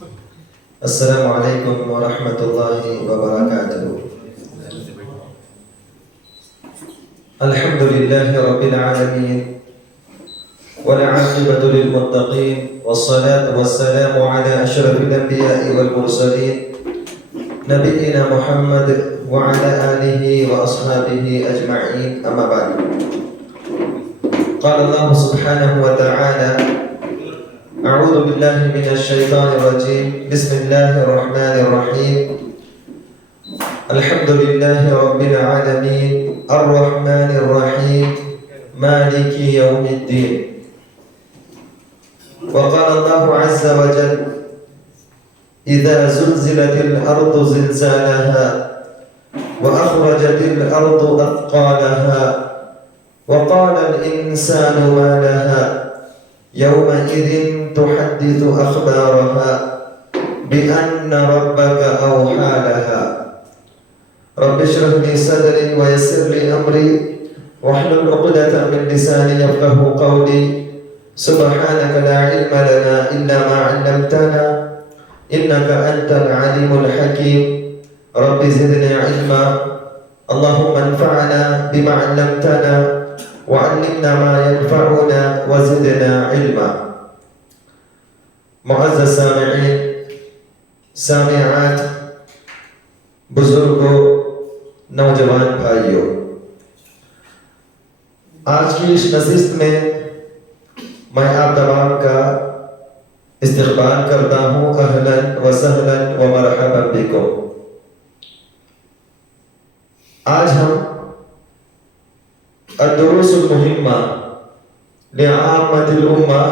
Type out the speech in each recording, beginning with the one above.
السلام علیکم ورحمۃ اللہ وبرکاتہ۔ الحمد للہ رب العالمین والعاقبۃ للمتقین والصلاة والسلام علی اشرف الانبیاء والمرسلین نبینا محمد وعلى آلہ واصحابہ اجمعین، اما بعد۔ قال اللہ سبحانہ وتعالی: اعوذ باللہ من الشیطان الرجیم، بسم اللہ الرحمن الرحیم، الحمد للہ رب العالمین الرحمن الرحیم مالک یوم الدین۔ وقال اللہ عز وجل: اذا زلزلت الارض زلزالها واخرجت الارض اثقالها وقال الانسان ما لها يومئذ تحدث أخبارها بأن ربك أوحى لها۔ رب اشرح لي صدري ويسر لي أمري واحلل عقدة من لساني يفقهوا قولي، سبحانك لا علم لنا إلا ما علمتنا إنك أنت العليم الحكيم۔ رب زدني علما، اللهم انفعنا بما علمتنا وعلمنا ما ينفعنا وزدنا علما۔ معزز سامعین، سامعات، بزرگوں، نوجوان بھائیوں، آج کی اس نشست میں میں آپ تمام کا استقبال کرتا ہوں۔ اہلا و سہلا و مرحبا بکم۔ آج ہم الدروس المہمہ لعامۃ الامہ،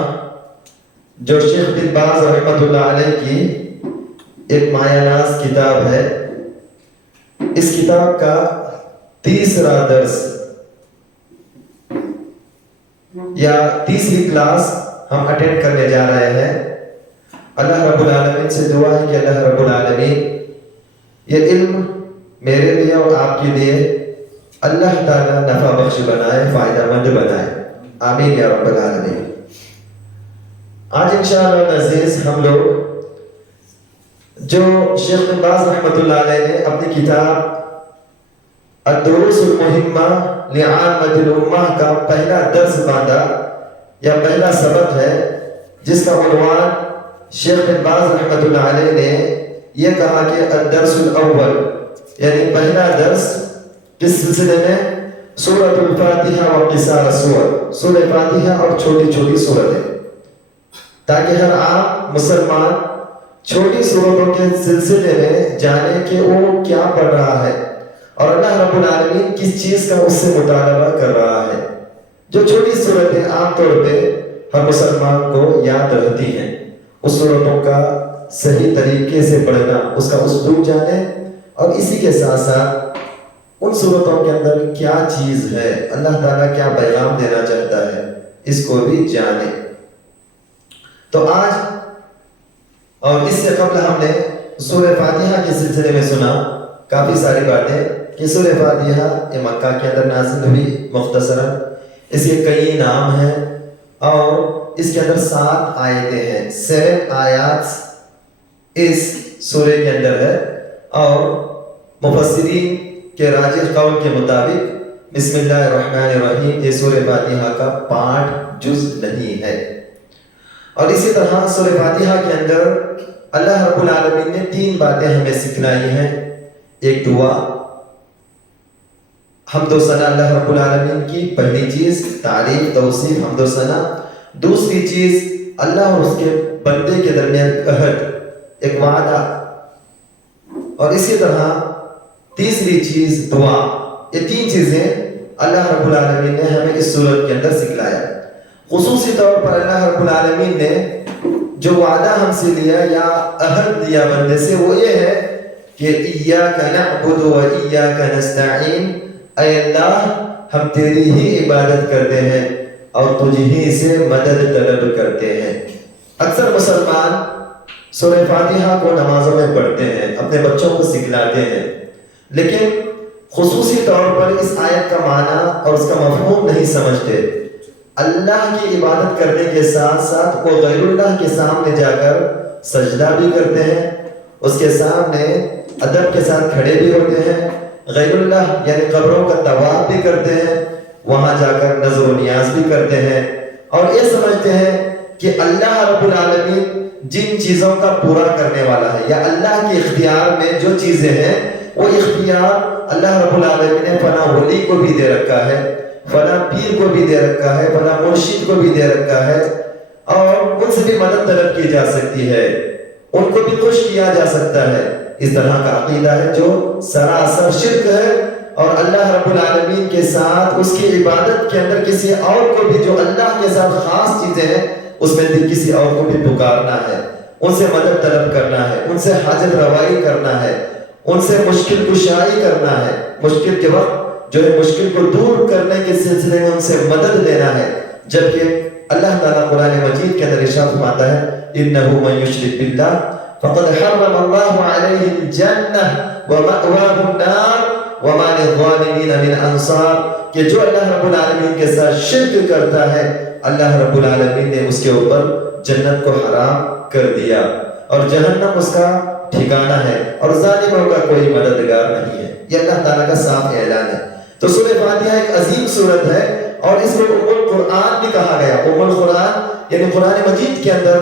جو شیخ بن باز رحمۃ اللہ علیہ کی ایک مایہ ناز کتاب ہے، اس کتاب کا تیسرا درس یا تیسری کلاس ہم اٹینڈ کرنے جا رہے ہیں۔ اللہ رب العالمین سے دعا ہے کہ اللہ رب العالمین یہ علم میرے لیے اور آپ کے لیے اللہ تعالیٰ نفع بخش بنائے، فائدہ مند بنائے، آمین یا رب العالمین۔ آج انشاءاللہ العزیز ہم لوگ جو شیخ بن باز رحمۃ اللہ علیہ نے اپنی کتاب الدروس المہمہ لعامۃ الامہ کا پہلا درس باندھا یا پہلا سبق ہے، جس کا عنوان شیخ بن باز رحمۃ اللہ علیہ نے یہ کہا کہ الدرس الاول، یعنی پہلا درس کس سلسلے میں؟ سورۃ الفاتحہ و قصار السور، سورہ فاتحہ اور چھوٹی چھوٹی سورتیں، تاکہ ہر عام مسلمان چھوٹی سورتوں کے سلسلے میں جانے کہ وہ کیا پڑھ رہا ہے اور اللہ رب العالمین کس چیز کا اس سے مطالبہ کر رہا ہے۔ جو چھوٹی سورتیں عام طور پہ ہر مسلمان کو یاد رہتی ہیں، اس سورتوں کا صحیح طریقے سے پڑھنا، اس کا اسلوب جانے، اور اسی کے ساتھ ساتھ ان صورتوں کے اندر کیا چیز ہے، اللہ تعالیٰ کیا پیغام دینا چاہتا ہے، اس کو بھی جانے۔ تو آج اور اس سے قبل ہم نے سورہ فاتحہ کے سلسلے میں سنا کافی ساری باتیں کہ سورہ فاتحہ یہ مکہ کے اندر نازل ہوئی مختصراً، اس کے کئی نام ہیں اور اس کے اندر 7 آیتیں ہیں، 7 آیات اس سورہ کے اندر ہے، اور مفسرین کے راجح قول کے مطابق بسم اللہ الرحمن الرحیم یہ سورہ فاتحہ کا پارٹ جز نہیں ہے۔ اور اسی طرح سورہ فاتحہ کے اندر اللہ رب العالمین نے 3 باتیں ہمیں سکھلائی ہیں۔ ایک دعا، حمد و ثنا اللہ رب العالمین کی، پہلی چیز تعریف توصیف حمد و ثنا، دوسری چیز اللہ اور اس کے بندے کے درمیان عہد، ایک وعدہ، اور اسی طرح تیسری چیز دعا۔ یہ 3 چیزیں اللہ رب العالمین نے ہمیں اس سورت کے اندر سکھلایا۔ خصوصی طور پر اللہ رب العالمین نے جو وعدہ ہم سے لیا یا عہد لیا بندے سے، وہ یہ ہے کہ ایاک نعبد و ایاک نستعین، اے اللہ ہم تیری ہی عبادت کرتے ہیں اور تجھ ہی سے مدد طلب کرتے ہیں۔ اکثر مسلمان سورہ فاتحہ کو نمازوں میں پڑھتے ہیں، اپنے بچوں کو سکھلاتے ہیں، لیکن خصوصی طور پر اس آیت کا معنی اور اس کا مفہوم نہیں سمجھتے۔ اللہ کی عبادت کرنے کے ساتھ ساتھ وہ غیر اللہ کے سامنے جا کر سجدہ بھی کرتے ہیں، اس کے سامنے ادب کے ساتھ کھڑے بھی ہوتے ہیں، غیر اللہ یعنی قبروں کا طواف بھی کرتے ہیں، وہاں جا کر نظر و نیاز بھی کرتے ہیں، اور یہ سمجھتے ہیں کہ اللہ رب العالمین جن چیزوں کا پورا کرنے والا ہے، یا اللہ کے اختیار میں جو چیزیں ہیں وہ اختیار اللہ رب العالمین نے فلاں ولی کو بھی دے رکھا ہے، فلاں پیر کو بھی دے رکھا ہے، فلاں مرشد کو بھی دے رکھا ہے، اور ان سے بھی مدد طلب کی جا سکتی ہے، ان کو بھی خوش کیا جا سکتا ہے۔ اس طرح کا عقیدہ ہے جو سراسر شرک ہے، اور اللہ رب العالمین کے ساتھ اس کی عبادت کے اندر کسی اور کو بھی، جو اللہ کے ساتھ خاص چیزیں ہیں، اس میں بھی کسی اور کو بھی پکارنا ہے، ان سے مدد طلب کرنا ہے، ان سے حاجت روائی کرنا ہے، ان سے مشکل کشائی کرنا ہے، مشکل کے وقت جو ہے مشکل کو دور کرنے کے سلسلے میں ان سے مدد لینا ہے۔ جبکہ اللہ تعالیٰ قرآن مجید کے اندر ارشاد فرماتا ہے إِنَّهُ مَن يُشْرِكْ بِاللَّهِ فَقَدْ حَرَّمَ اللَّهُ عَلَيْهِ الْجَنَّةَ وَمَأْوَاهُ النَّارُ وَمَا لِلظَّالِمِينَ مِنْ أَنصَارٍ، کہ جو اللہ رب العالمین کے ساتھ شرک کرتا ہے، اللہ رب العالمین نے اس کے اوپر جنت کو حرام کر دیا، اور جہنم اس کا ٹھکانہ ہے، اور ظالموں کا کوئی مددگار نہیں ہے۔ یہ اللہ تعالیٰ کا صاف اعلان ہے۔ تو سورہ فاتحہ ایک عظیم سورت ہے، اور اس کو ام القرآن بھی کہا گیا۔ ام القرآن یعنی قرآن مجید کے اندر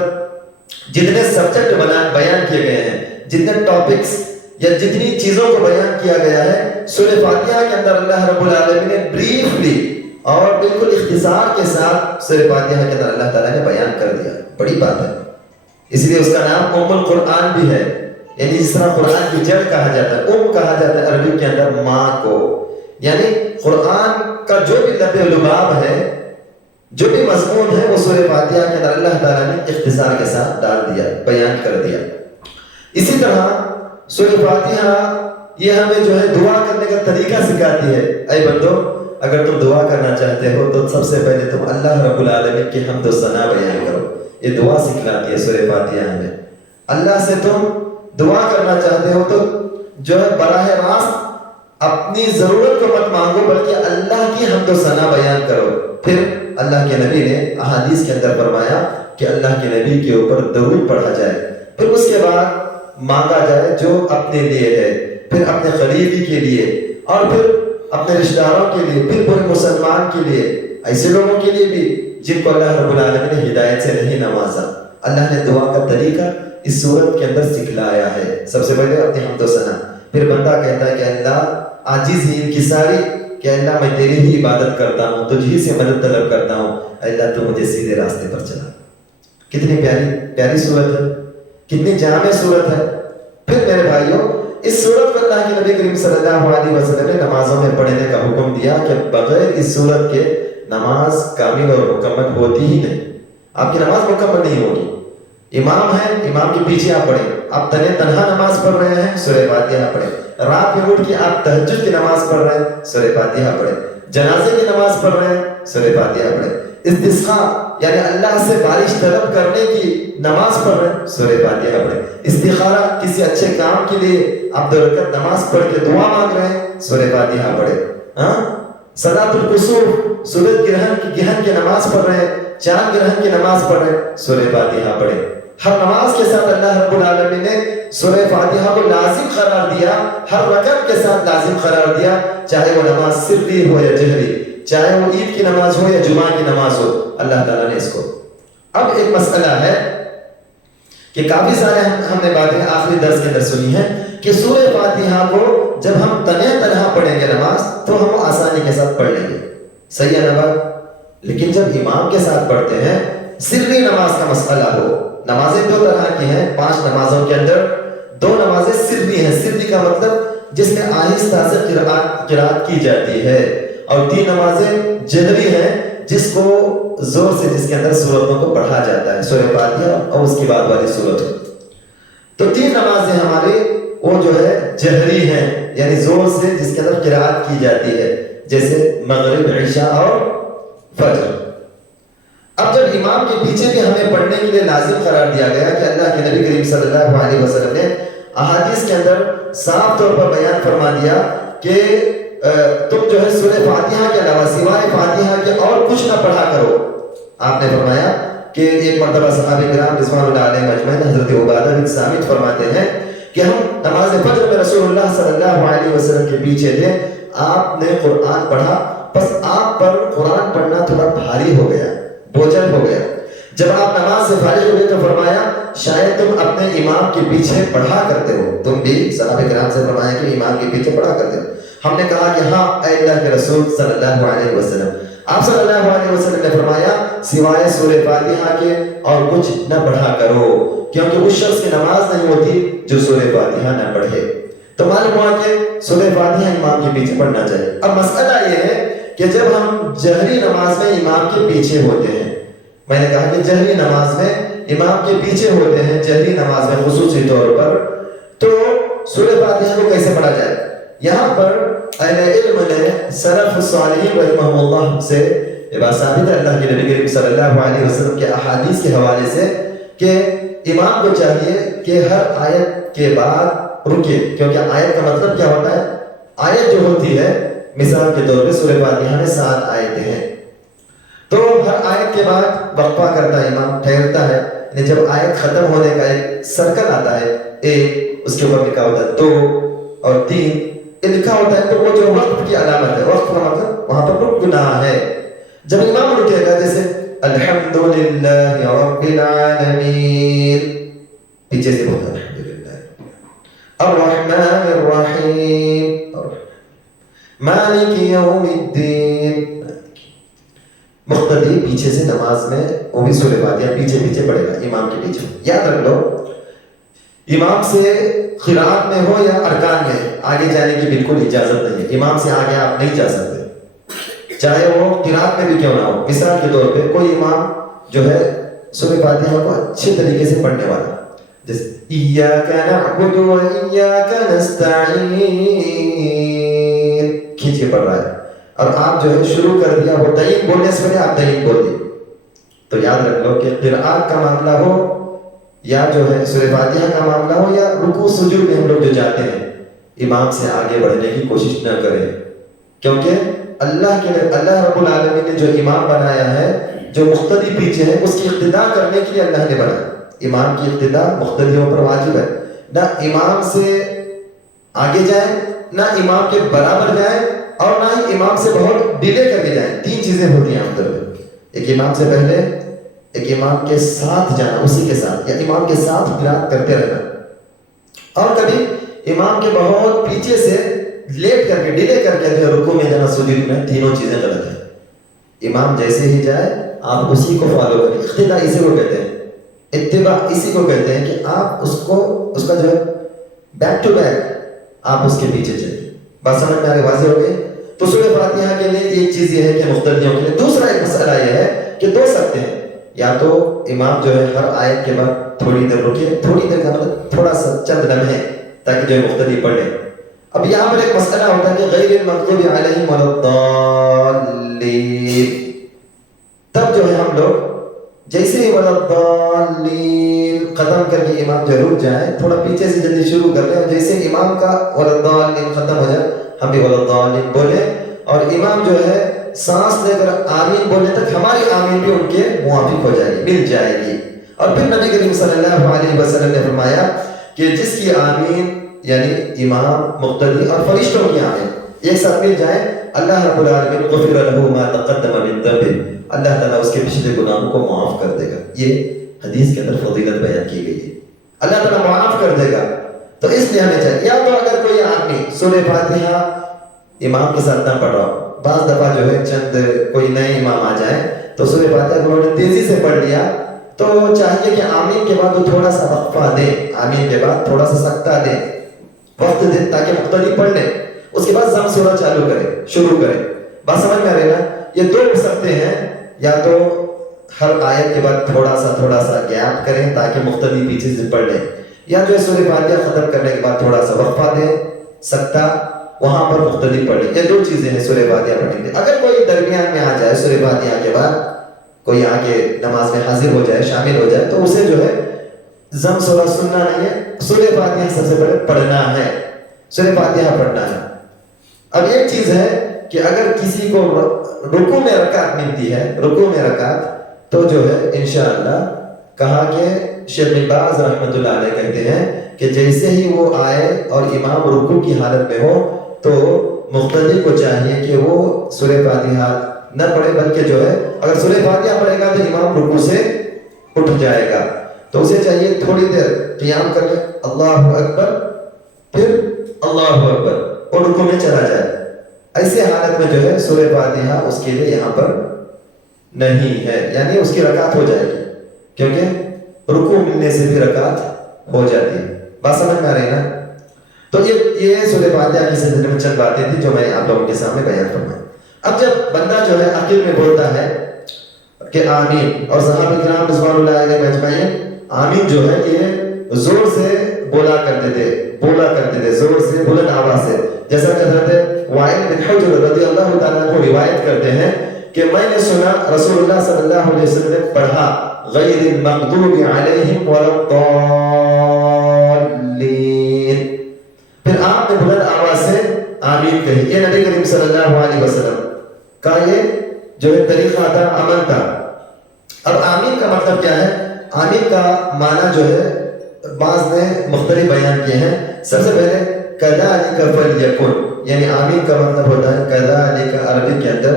جتنے سبجیکٹ بیان کیے گئے ہیں، جتنے ٹاپکس یا جتنی چیزوں کو بیان کیا گیا ہے، سورہ فاتحہ کے اندر اللہ رب العالمین نے بریفلی اور بالکل اختصار کے ساتھ سورہ فاتحہ کے اندر اللہ تعالیٰ نے بیان کر دیا۔ بڑی بات ہے، اس لیے اس کا نام ام القرآن بھی ہے، یعنی جس طرح قرآن کی جڑ کہا جاتا ہے، ام کہا جاتا ہے عربی کے اندر ماں کو، یعنی قرآن کا جو بھی لب و لباب ہے، جو بھی مضمون ہے، وہ سورہ فاتحہ کے اندر اللہ تعالیٰ نے اختصار کے ساتھ ڈال دیا، بیان کر دیا۔ اسی طرح سورہ فاتحہ یہ ہمیں جو ہے دعا کرنے کا طریقہ سکھاتی ہے۔ اے بندو، اگر تم دعا کرنا چاہتے ہو تو سب سے پہلے تم اللہ رب العالمین کی حمد و ثنا بیان کرو۔ یہ دعا سکھلاتی ہے سورہ فاتحہ ہمیں۔ اللہ سے تم دعا کرنا چاہتے ہو تو جو ہے براہ راست اپنی ضرورت کو مت مانگو، بلکہ اللہ کی حمد و ثنا بیان کرو۔ پھر اللہ کے نبی نے احادیث کے اندر فرمایا کہ اللہ کے نبی کے اوپر درود پڑھا جائے، پھر اس کے بعد مانگا جائے جو اپنے لیے ہے، پھر اپنے قریبی کے لیے، اور پھر اپنے رشتہ داروں کے لیے، پھر پورے مسلمان کے لیے، ایسے لوگوں کے لیے بھی جن کو اللہ رب العالمین نے ہدایت سے نہیں نوازا۔ اللہ نے دعا کا طریقہ اس صورت کے اندر سکھلایا ہے۔ سب سے پہلے اپنی حمد و ثنا، پھر بندہ کہتا ہے کہ اللہ عاجز ہی انکساری، کہ اللہ میں تیری ہی عبادت کرتا ہوں، تجھ ہی سے مدد طلب کرتا ہوں، اللہ تو مجھے سیدھے راستے پر چلا۔ کتنی پیاری صورت ہے، کتنی جامع صورت ہے۔ پھر میرے بھائیوں، اس صورت کو اللہ کے نبی کریم صلی اللہ علیہ وسلم نے نمازوں میں پڑھنے کا حکم دیا کہ بغیر اس صورت کے نماز کامل اور مکمل ہوتی ہی نہیں۔ آپ کی نماز مکمل نہیں ہوگی۔ امام ہے، امام کے پیچھے آپ پڑھیں، آپ تنہا نماز پڑھ رہے ہیں، سورہ فاتحہ پڑھیں۔ رات میں اٹھ کے آپ تہجد کی نماز پڑھ رہے ہیں، سورہ فاتحہ پڑھیں۔ جنازے کی نماز پڑھ رہے ہیں، سورہ فاتحہ پڑھیں۔ استسقاء یعنی اللہ سے بارش طلب کرنے کی نماز پڑھ رہے ہیں، سورہ فاتحہ پڑھیں۔ استخارہ کسی اچھے کام کے لیے آپ 2 رکعت نماز پڑھ کے دعا مانگ رہے ہیں، سورہ فاتحہ پڑھیں۔ صلاۃ الکسوف سورج گرہن کی نماز پڑھ رہے ہیں، چاند گرہن کی نماز پڑھ رہے ہیں، سورہ فاتحہ پڑھیں۔ ہر نماز کے ساتھ اللہ رب العالمین نے سورہ فاتحہ کو لازم قرار دیا، ہر رکعت کے ساتھ لازم قرار دیا، چاہے وہ نماز سری ہو یا جہری، چاہے وہ عید کی نماز ہو یا جمعہ کی نماز ہو، اللہ تعالیٰ نے اس کو۔ اب ایک مسئلہ ہے کہ کافی سارے ہم نے باتیں آخری درس کے اندر سنی ہیں کہ سورہ فاتحہ کو جب ہم تنہا پڑھیں گے نماز تو ہم آسانی کے ساتھ پڑھ لیں گے، صحیح ہے نا بات؟ لیکن جب امام کے ساتھ پڑھتے ہیں، سری نماز کا مسئلہ ہو، نمازیں 2 طرح کی ہیں، 5 نمازوں کے اندر 2 نمازیں سری ہیں۔ سری کا مطلب جس میں آہستہ سے قرات کی جاتی ہے، اور 3 نمازیں جہری ہیں جس کو زور سے، جس کے اندر سورتوں کو پڑھا جاتا ہے، سورہ فاتحہ اور اس کی بعد والی سورت۔ تو 3 نمازیں ہماری وہ جو ہے جہری ہیں، یعنی زور سے جس کے اندر قرات کی جاتی ہے، جیسے مغرب، عشاء اور فجر۔ اب جب امام کے پیچھے بھی ہمیں پڑھنے کے لیے لازم قرار دیا گیا کہ اللہ کے نبی کریم صلی اللہ علیہ وسلم نے احادیث کے اندر صاف طور پر بیان فرما دیا کہ تم جو ہے سورہ فاتحہ کے علاوہ سوائے فاتحہ کے اور کچھ نہ پڑھا کرو۔ آپ نے فرمایا کہ ایک مرتبہ صحابہ کرام رضوان اللہ علیہم اجمعین حضرت عبادہ بن صامت فرماتے ہیں کہ ہم نماز فجر میں رسول اللہ صلی اللہ علیہ وسلم کے پیچھے تھے، آپ نے قرآن پڑھا، بس آپ پر قرآن پڑھنا تھوڑا بھاری ہو گیا، بوجھل ہو گیا۔ جب آپ نماز سے فارغ ہوئے تو فرمایا شاید تم اپنے امام کے پیچھے پڑھا کرتے ہو، تم بھی صحابہ کرام سے فرمایا کہ امام کے پیچھے پڑھا کرتے ہو۔ ہم نے کہا کہ ہاں اے اللہ کے رسول صلی اللہ علیہ وسلم۔ آپ صلی اللہ علیہ وسلم نے فرمایا سوائے سورہ فاتحہ کے اور کچھ نہ پڑھا کرو، کیونکہ اس شخص کی نماز نہیں ہوتی جو سورہ فاتحہ نہ پڑھے۔ تو معلوم ہوا کہ سورہ فاتحہ امام کے پیچھے پڑھنا چاہیے۔ اب مسئلہ یہ ہے کہ جب ہم جہری نماز میں امام کے پیچھے ہوتے ہیں، میں نے کہا کہ جہری نماز میں امام کے پیچھے ہوتے ہیں، جہری نماز میں خصوصی طور پر، تو سورہ فاتحہ کو کیسے پڑھا جائے؟ یہاں پر اہل علم نے سلف صالحین رحمہ اللہ سے یہ بات ثابت ہے اللہ کے نبی کریم صلی اللہ علیہ وسلم کے احادیث کے حوالے سے کہ امام کو چاہیے کہ ہر آیت کے بعد رکے، کیونکہ آیت کا مطلب کیا ہوتا ہے؟ آیت جو ہوتی ہے مثال کے طور پہ سورہ فاتحہ میں 7 آیتیں ہیں، تو ہر آیت کے بعد وقفہ کرتا ہے امام، ٹھہرتا ہے، یعنی جب آیت ختم ہونے کا ایک سرکل آتا ہے، ایک اس کے اوپر لکھا ہوتا ہے 2 اور 3 یہ لکھا ہوتا ہے، تو وہ جو وقت کی علامت ہے، وقت کا مطلب وہاں پر رکنا ہے۔ جب امام رکے گا جیسے الحمدللہ رب العالمین، پیچھے سے بولتا ہے الحمدللہ الرحمن الرحیم مالک یوم الدین، مقتدی پیچھے سے نماز میں وہ بھی سورہ فاتحہ پیچھے پیچھے پڑھے گا امام کے پیچھے۔ یاد رکھ لو امام سے قرات میں ہو یا ارکان میں آگے جانے کی بالکل اجازت نہیں ہے، امام سے آگے آپ نہیں جا سکتے، چاہے وہ قرات میں بھی کیوں نہ ہو۔ مثال کے طور پہ کوئی امام جو ہے سورہ فاتحہ کو اچھے طریقے سے پڑھنے والا، جیسے ایاک نعبد و ایاک نستعین کھینچ کے پڑھ رہا ہے، اور آپ جو ہے شروع کر دیا، وہ تعین بولنے سے پہلے آپ تعین بول دیے، تو یاد رکھ لو کہ قرات کا معاملہ ہو یا جو ہے سورہ فاتحہ کا معاملہ ہو یا رکوع سجود میں ہم لوگ جو جاتے ہیں، امام سے آگے بڑھنے کی کوشش نہ کریں، کیونکہ اللہ رب العالمین نے جو امام بنایا ہے، جو مقتدی پیچھے ہے، اس کی اقتداء کرنے کے لیے اللہ نے بنایا۔ امام کی اقتداء مقتدیوں پر واجب ہے، نہ امام سے آگے جائیں، نہ امام کے برابر جائیں، اور نہ ہی امام سے بہت ڈیلے کر کے جائیں۔ 3 چیزیں ہوتی ہیں عام طور پہ، ایک امام سے پہلے، ایک امام کے ساتھ جانا، اسی کے ساتھ یا امام کے ساتھ قرات کرتے رہنا، اور کبھی امام کے بہت پیچھے سے لیٹ کر کے ڈیلے کر کے جو رکوع میں جانا، سجود میں، تینوں چیزیں غلط ہیں۔ امام جیسے ہی جائے آپ اسی کو فالو کریں، اقتداء اسی کو کہتے ہیں، اتباع اسی کو کہتے ہیں کہ آپ اس کا جو ہے بیک ٹو بیک آپ اس کے پیچھے چلیں۔ بات سمجھ میں آگے واضح ہو گئی؟ تو سورہ فاتحہ کے لیے ایک چیز یہ ہے کہ مقتدیوں کے لیے۔ دوسرا ایک مسئلہ یہ ہے کہ 2 سکتے ہیں، یا تو امام جو ہے ہر آیت کے بعد تھوڑی دیر رکے، تھوڑی دیر کا مطلب تھوڑا سا چند لمحے، تاکہ جو ہے مقتدی پڑھ لے۔ اب یہاں پر ایک مسئلہ ہوتا ہے کہ غیر المغضوب علیہم ولا الضالین، تب جو ہے ہم لوگ جیسے ہی ولا الضالین ختم کر کے امام جو رک جائے، تھوڑا پیچھے سے جلدی شروع کر لیں، اور جیسے امام کا ولا الضالین ختم ہو جائے ہم بھی ولا الضالین بولیں، اور امام جو ہے سانس لے کر آمین بولنے تک ہماری آمین بھی ان کے موافق ہو جائے گی، مل جائے گی۔ اور پھر نبی کریم صلی اللہ علیہ وسلم نے فرمایا کہ جس کی آمین یعنی امام، مقتدی اور فرشتوں کی آمین ایک ساتھ مل جائیں، اللہ رب العالمین غفر لہ ما تقدم من ذنبہ، اللہ تعالیٰ اس کے پچھلے گناہوں کو معاف کر دے گا۔ یہ حدیث کے اندر فضیلت بیان کی گئی ہے، اللہ تعالیٰ معاف کر دے گا۔ تو اس لیے ہمیں چاہیے، یا تو اگر کوئی آدمی سورہ فاتحہ امام کے ساتھ نہ پڑھ رہا ہو، بعض دفعہ جو ہے چند کوئی نئے امام آ جائیں تو سورہ فاتحہ کو انہوں نے تیزی سے پڑھ لیا، تو چاہیے کہ آمین کے بعد وہ تھوڑا سا وقفہ دیں، آمین کے بعد تھوڑا سا سکتہ دیں، وقت دیں، تاکہ مقتدی پڑھ لیں، اس کے بعد ضم سورہ چالو کرے، شروع کرے۔ بات سمجھ میں آ رہی نا؟ یہ 2 ہو سکتے ہیں، یا تو ہر آیت کے بعد تھوڑا سا گیپ کریں تاکہ مقتدی پیچھے سے پڑھ لیں، یا جو ہے سورہ فاتحہ ختم کرنے کے بعد تھوڑا سا وقفہ دیں، سکتہ، وہاں پر مقتدی پڑھ لیں۔ یہ 2 چیزیں ہیں سورہ فاتحہ پڑھنے کے۔ اگر کوئی درمیان میں آ جائے سورہ فاتحہ کے بعد، کوئی آ کے نماز میں حاضر ہو جائے، شامل ہو جائے، تو اسے جو ہے ضم سورہ سننا نہیں ہے، سورہ فاتحہ سب سے پہلے پڑھنا ہے، سورہ فاتحہ پڑھنا ہے۔ اب ایک چیز ہے کہ اگر کسی کو رکوع میں رکعت ملتی ہے، رکوع میں رکعت، تو جو ہے انشاءاللہ کہا کہ شیخ بن باز رحمۃ اللہ علیہ کہتے ہیں کہ جیسے ہی وہ آئے اور امام رکوع کی حالت میں ہو تو مقتدی کو چاہیے کہ وہ سورہ فاتحہ نہ پڑھے، بلکہ جو ہے اگر سورہ فاتحہ پڑھے گا تو امام رکوع سے اٹھ جائے گا، تو اسے چاہیے تھوڑی دیر قیام کر لے، اللہ اکبر، پھر اللہ اکبر، اور رکوع میں چلا جائے۔ ایسے حالت میں جو ہے سورہ فاتحہ اس کے لیے یہاں پر نہیں ہے، یعنی اس کی رکعت ہو جائے گی، کیونکہ رکوع ملنے سے بھی رکعت ہو جاتی ہے۔ بات سمجھ میں آ رہی ہے نا؟ تو یہ سورہ فاتحہ کی سلسلے میں چند باتیں تھیں جو میں آپ لوگوں کے سامنے بیان فرمائی۔ اب جب بندہ جو ہے عقل میں بولتا ہے کہ آمین، اور صحابہ کرام رضوان اللہ علیہم اجمعین آمین جو ہے یہ زور سے بولا کرتے تھے زور سے، بلند آواز سے، جیسا کہ حضرت وائل بن حجر رضی اللہ تعالیٰ عنہ روایت کرتے ہیں کہ میں نے سنا رسول اللہ صلی اللہ علیہ وسلم نے پڑھا غیر المغضوب علیہم ولا الضالین، پھر آپ نے بلند آواز سے آمین کہی۔ یہ نبی کریم صلی اللہ علیہ وسلم کا یہ جو ہے طریقہ تھا، عمل تھا۔ اب آمین کا مطلب کیا ہے؟ آمین کا معنی جو ہے بعض نے مختلف بیان کیے ہیں۔ سب سے پہلے کذالک فلیکن، یعنی آمین کا مطلب ہوتا ہے کذالک، عربی کے اندر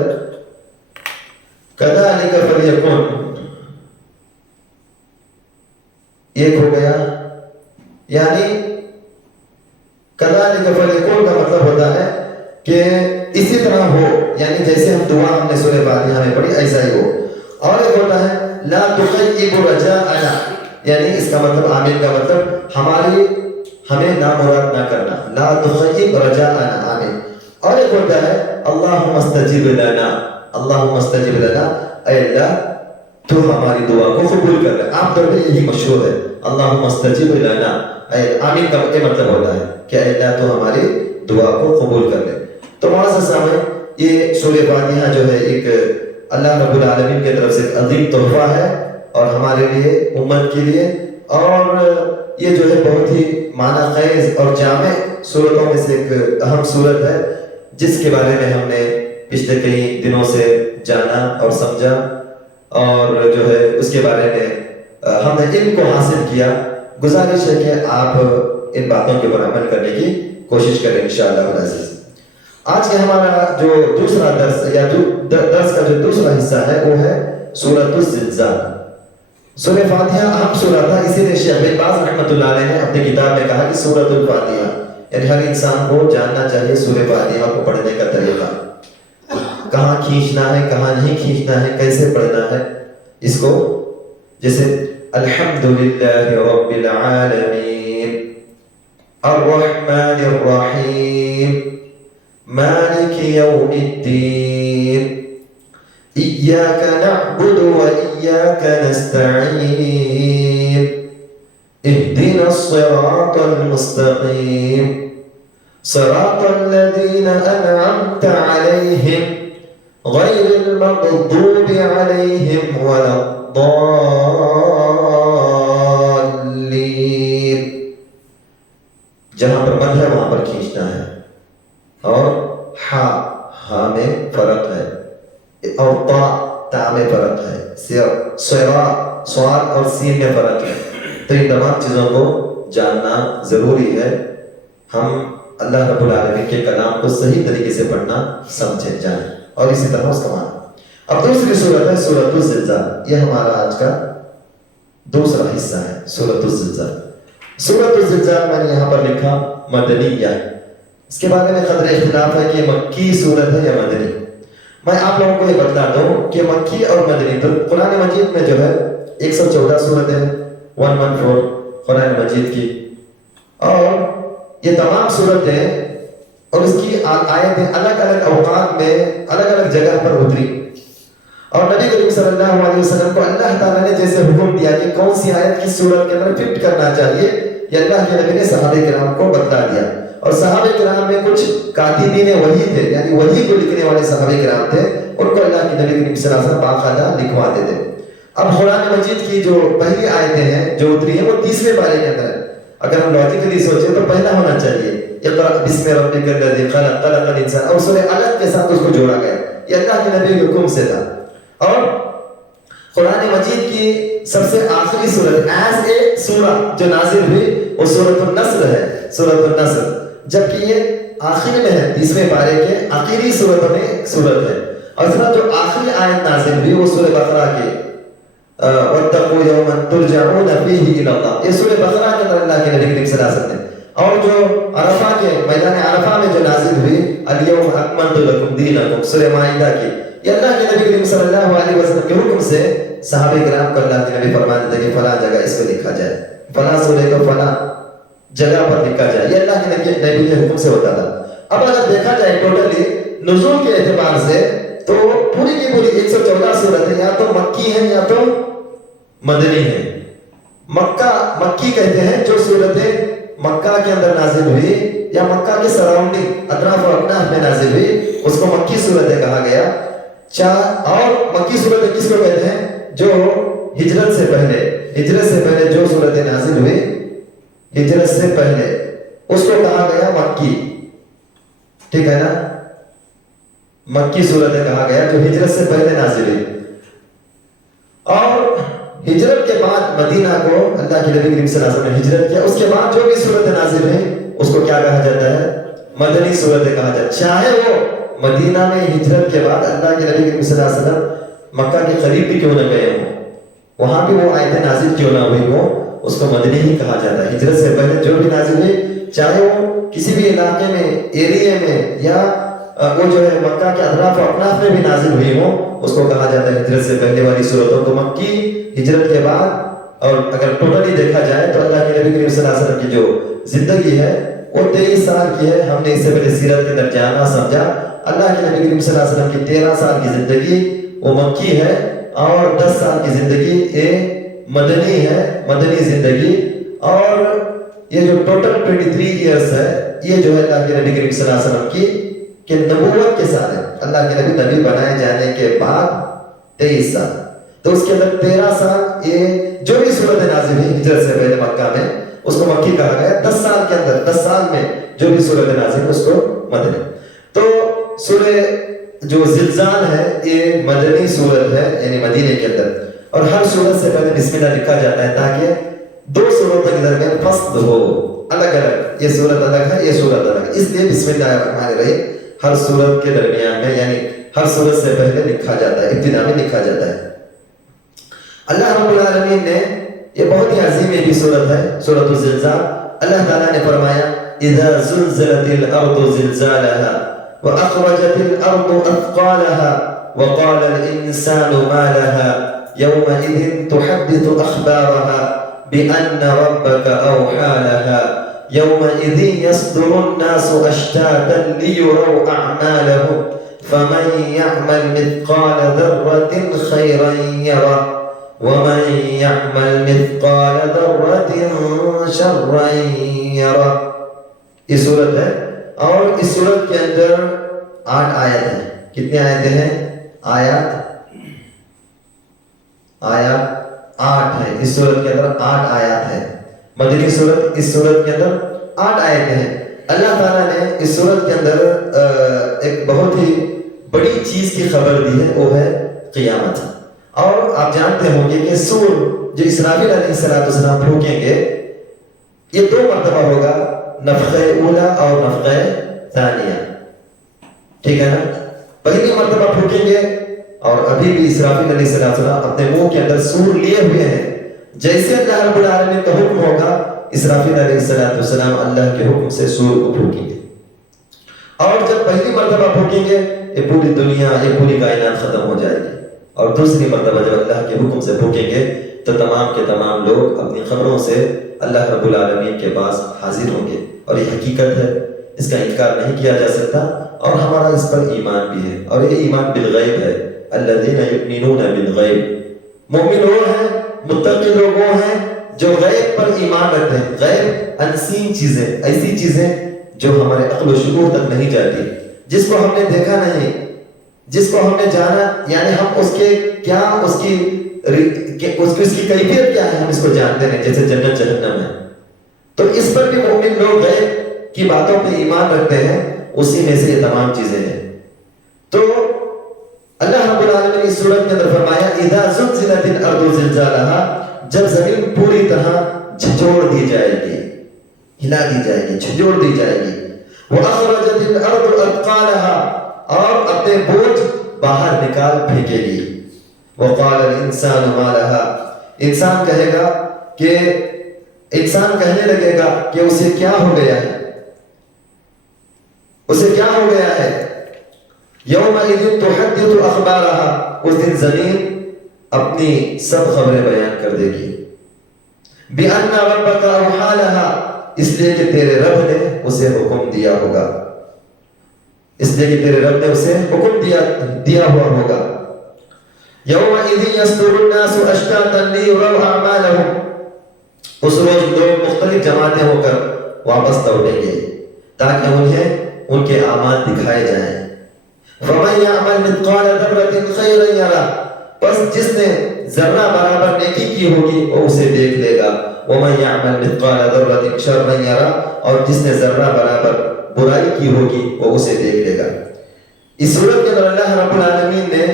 کذالک فلیکن ایک ہو گیا، یعنی کذالک فلیکن کا مطلب ہوتا ہے کہ اسی طرح ہو، یعنی جیسے ہم دعا ہم نے سورہ فاتحہ میں پڑھی ایسا ہی ہو۔ اور ایک ہوتا ہے لا تخیب رجاءنا، یعنی اس کا مطلب آمین کا مطلب ہمیں نامراد نہ کرنا، لا تخیب رجاءنا، آمین۔ اور ایک ہوتا ہے اللہم استجب لنا، اللہم استجب لنا، اے اللہ تو ہماری دعا کو قبول کر لے۔ عام طور پہ یہی مشہور ہے اللہم استجب لنا، آمین کا یہ مطلب ہوتا ہے کہ اے اللہ تو ہماری دعا کو قبول کر لے۔ تو معزز سامعین، یہ سورہ فاتحہ جو ہے ایک اللہ رب العالمین کی طرف سے ایک عظیم تحفہ ہے اور ہمارے لیے، امت کے لیے، اور یہ جو ہے بہت ہی معنی خیز اور جامع سورتوں میں سے ایک اہم سورت ہے، جس کے بارے میں ہم نے پچھلے کئی دنوں سے جانا اور سمجھا، اور جو ہے اس کے بارے میں ہم نے علم کو حاصل کیا۔ گزارش ہے کہ آپ ان باتوں کے اوپر عمل کرنے کی کوشش کریں انشاءاللہ العزیز۔ آج کا ہمارا جو دوسرا درس یا درس کا جو دوسرا حصہ ہے وہ ہے سورۃ الزلزال۔ سورہ فاتحہ اہم سورہ تھا، اسی لیے شیخ بن باز رحمۃ اللہ علیہ نے اپنی کتاب میں کہا کہ سورۃ الفاتحہ، یعنی ہر انسان کو جاننا چاہیے سورہ فاتحہ کو پڑھنے کا طریقہ، کہاں کھینچنا ہے، کہاں نہیں کھینچنا ہے، کیسے پڑھنا ہے اس کو۔ جیسے الحمدللہ رب العالمین الرحمن الرحیم مالک یوم الدین إياك نعبد وإياك نستعين اهدنا الصراط المستقيم صراط الذين أنعمت عليهم غير المغضوب عليهم ولا الضالين۔ جہاں پر مد ہے وہاں پر کھینچنا ہے، اور ہا میں فرق ہے، اور تا میں فرق ہے، صاد اور سین میں فرق ہے۔ تو ان تمام چیزوں کو جاننا ضروری ہے، ہم اللہ رب العالمین کے کلام کو صحیح طریقے سے پڑھنا، سمجھیں، جانیں، اور اسی طرح اس کا معنی۔ اب دوسری سورت ہے سورۃ الزلزال، یہ ہمارا آج کا دوسرا حصہ ہے سورۃ الزلزال۔ سورۃ الزلزال میں نے یہاں پر لکھا مدنیہ، اس کے بارے میں قدر اختلاف ہے کہ مکی سورت ہے یا مدنی۔ میں آپ لوگوں کو یہ بتلا دوں کہ مکی اور مدنی، تو قرآن مجید میں جو ہے 114 سورتیں، 114 قرآن مجید کی، اور یہ تمام سورتیں اور اس کی آیتیں الگ الگ اوقات میں الگ الگ جگہ پر اتری، اور نبی کریم صلی اللہ علیہ وسلم کو اللہ تعالیٰ نے جیسے حکم دیا کہ کون سی آیت کس سورت کے اندر فٹ کرنا چاہیے، یہ اللہ کے نبی نے صحابہ کرام کو بتلا دیا۔ اور صحابہ کرام میں کچھ کاتبین وحی تھے، یعنی وحی کو لکھنے والے صحابہ کرام تھے، ان کو اللہ کے نبی کریم صلی اللہ علیہ وسلم باقاعدہ لکھواتے تھے۔ اب قرآن مجید کی جو پہلی آیتیں ہیں جو اتری ہیں وہ 30ویں پارے کے اندر ہے۔ اگر ہم لاجیکلی سوچیں تو پہلا ہونا چاہیے اقرأ بسم ربک الذی خلق خلق الانسان، اور سورہ علق کے ساتھ اس کو جوڑا گیا، یہ اللہ کے نبی کے حکم سے تھا۔ اور قرآن مجید کی سب سے آخری سورت ایز اے سورہ جو نازل ہوئی وہ سورۃ النصر ہے، سورۃ النصر، جبکہ یہ آخری میں ہے، 30ویں پارے کے آخری سورتوں میں ایک سورت ہے۔ اور اس طرح جو آخری آیت نازل ہوئی وہ سورہ بقرہ کے وَاتَّقُوا يَوْمًا تُرْجَعُونَ فِيهِ إِلَى اللَّهِ، یہ سورہ بقرہ کے اندر اللہ کے نبی کریم صلی اللہ علیہ وسلم نے، اور جو عرفہ کے میدان عرفہ میں جو نازل ہوئی اليوم اکملت لکم دینکم، سورہ مائدہ کی، یہ اللہ کے نبی کریم صلی اللہ علیہ وسلم کے حکم سے صحابہ کرام کو اللہ کے نبی فرماتے تھے کہ فلاں جگہ اس کو لکھا جائے، فلاں سورہ کو فلاں جگہ پر لکھا جائے، یہ اللہ کے نبی کے حکم سے ہوتا تھا۔ اب اگر دیکھا جائے ٹوٹلی نزول کے اعتبار سے تو پوری کی پوری 114 سورتیں یا تو مکی ہیں یا تو مدنی ہیں۔ مکی کہتے ہیں جو سورتیں مکہ کے اندر نازل ہوئی یا مکہ کے سراؤنڈنگ اطراف و اکناف میں نازل ہوئی اس کو مکی سورتیں کہا گیا۔ اور مکی صورتیں کس کو کہتے ہیں؟ جو ہجرت سے پہلے جو صورتیں نازل ہوئی ہجرت سے پہلے اس کو کہا گیا مکی، ٹھیک ہے نا، مکی صورتیں کہا گیا جو ہجرت سے پہلے نازل ہوئی۔ اور ہجرت کے بعد مدینہ کو اللہ کے نبی کریم صلی اللہ علیہ وسلم نے ہجرت کیا، اس کے بعد جو بھی صورتیں نازل ہوئی اس کو کیا کہا جاتا ہے؟ مدنی صورتیں کہا جاتا ہے، چاہے وہ مدینہ میں ہجرت کے بعد اللہ کے نبی کریم صلی اللہ علیہ وسلم مکہ کے قریب بھی کیوں نہ گئے ہوں، وہاں بھی وہ آیتیں نازل کیوں نہ ہوئی ہوں، اس کو مدنی ہی کہا جاتا ہے۔ ہجرت سے پہلے جو بھی نازل ہوئی، چاہے وہ کسی بھی علاقے میں، ایریے میں، یا وہ جو ہے مکہ کے اطراف و اکناف میں بھی نازل ہوئی ہوں، اس کو کہا جاتا ہے ہجرت سے پہلے والی صورتوں کو مکی۔ ہجرت کے بعد اور اگر ٹوٹلی دیکھا جائے تو اللہ کے نبی کریم صلی اللہ علیہ وسلم کی جو زندگی ہے وہ 23 سال کی ہے۔ ہم نے اس سے پہلے سیرت کے اندر جانا سمجھا، اللہ کے نبی کریم صلی اللہ علیہ وسلم کی 13 سال کی زندگی وہ مکی ہے، اور 10 سال کی زندگی یہ مدنی ہے، مدنی زندگی۔ اور یہ جو ٹوٹل 23 ایئرس ہے یہ جو ہے اللہ کے نبی کریم صلی اللہ علیہ وسلم کی کہ نبوت کے ساتھ ہے، اللہ کے نبی بنائے جانے کے بعد 23 سال، تو اس کے اندر 13 سال یہ جو بھی صورت نازل ہوئی ہجرت سے پہلے مکہ میں اس کو مکی کہا گیا۔ 10 سال کے اندر 10 سال میں جو بھی صورت نازل ہوئی اس کو مدنی۔ تو سورہ جو زلزال ہے یہ مدنی صورت ہے، یعنی مدینے کے اندر، اور ہر صورت سے پہلے بسم اللہ لکھا جاتا ہے تاکہ 2 صورتوں کے درمیان فصل ہو، الگ الگ، یہ صورت الگ ہے یہ صورت الگ ہے، اس لیے بسم اللہ الرحمن الرحیم ہر صورت کے درمیان میں یعنی ہر صورت سے پہلے لکھا جاتا ہے، ابتدا میں لکھا جاتا ہے۔ اللہ رب العالمین نے یہ بہت ہی عظیم ایک صورت ہے سورۃ الزلزال۔ اللہ تعالیٰ نے فرمایا اذا زلزلت الارض زلزالها واخرجت الارض اثقالها وقال الانسان ما لها يومئذ تحدث اخبارها بان ربك اوحى لها يومئذ يصدر الناس اشتاتا ليروا اعمالهم فمن يعمل مثقال ذرة خيرا يره وَمَن يَعْمَلْ مِثْقَالَ ذَرَّةٍ شَرًّا يَرَهُ۔ یہ صورت ہے، اور اس صورت کے اندر 8 آیت ہیں۔ کتنی آیتیں ہیں؟ آیات 8 ہیں۔ اس صورت کے اندر 8 آیات ہیں، مدنی صورت۔ اس صورت کے اندر 8 آیتیں ہیں۔ اللہ تعالیٰ نے اس صورت کے اندر ایک بہت ہی بڑی چیز کی خبر دی ہے، وہ ہے قیامت۔ اور آپ جانتے ہوں گے کہ سور جو اسرافیل علیہ السلام پھونکیں گے یہ 2 مرتبہ ہوگا، نفخہ اولا اور نفخہ ثانیہ، ٹھیک ہے نا؟ پہلی مرتبہ پھونکیں گے، اور ابھی بھی اسرافیل علیہ السلام اپنے منہ کے اندر سور لیے ہوئے ہیں، جیسے اللہ رب العالمین کا حکم ہوگا اسرافیل علیہ السلام اللہ کے حکم سے سور کو پھونکیں گے۔ اور جب پہلی مرتبہ پھونکیں گے یہ پوری دنیا، یہ پوری کائنات ختم ہو جائے گی، اور دوسری مرتبہ جب اللہ کے حکم سے پھونکیں گے تو تمام کے تمام لوگ اپنی خبروں سے اللہ رب العالمین کے پاس حاضر ہوں گے، اور یہ حقیقت ہے، اس کا انکار نہیں کیا جا سکتا، اور ہمارا اس پر ایمان بھی ہے، اور یہ ایمان بالغیب ہے۔ الذین یؤمنون بالغیب، مومن وہ ہیں، متقی لوگ وہ ہیں جو غیب پر ایمان رکھتے ہیں۔ غیب انسین چیزیں، ایسی چیزیں جو ہمارے عقل و شعور تک نہیں جاتی، جس کو ہم نے دیکھا نہیں، جس کو ہم نے جانا، یعنی ہم اس کے کیا، اس کی کیفیت کیا ہے ہم اس کو جانتے ہیں، جیسے جنت جہنم ہے، تو اس پر بھی مومن لوگ غیب کی باتوں پہ ایمان رکھتے ہیں، اسی میں سے یہ تمام چیزیں ہیں۔ تو اللہ رب العالمین نے اس صورت کے اندر فرمایا اذا زلزلت الارض زلزالها، جب زمین پوری طرح جھنجھوڑ دی جائے گی، ہلا دی جائے گی، جھنجھوڑ دی جائے گی، واخرجت الارض اثقالها، اور اپنے بوجھ باہر نکال پھینکے گی، وقال الانسان ما لها، انسان کہے گا کہ انسان کہنے لگے گا کہ اسے کیا ہو گیا ہے، اسے کیا ہو گیا ہے، یومئذ تحدث اخبارها، اس دن زمین اپنی سب خبریں بیان کر دے گی، بأن ربك اوحى لها، اس لیے کہ تیرے رب نے اسے حکم دیا ہوگا، اس لیے کہ تیرے رب نے اسے حکم دیا ہوا ہوگا، یومئذ یصدر الناس اشتاتا لیروا اعمالهم، اس روز لوگ مختلف جماعتیں ہو کر واپس لوٹیں گے تاکہ انہیں ان کے اعمال دکھائے جائیں، فَمَن يَعْمَلْ مِثْقَالَ ذَرَّةٍ خَيْرًا يَرَهُ، بس جس نے ذرہ برابر نیکی کی ہوگی وہ اسے دیکھ لے گا، وَمَن يَعْمَلْ مِثْقَالَ ذَرَّةٍ شَرًّا يَرَهُ، اور جس نے ذرہ برابر برائی کی ہوگی وہ اسے دیکھ لے گا۔ اس صورت کے اندر اللہ رب العالمین نے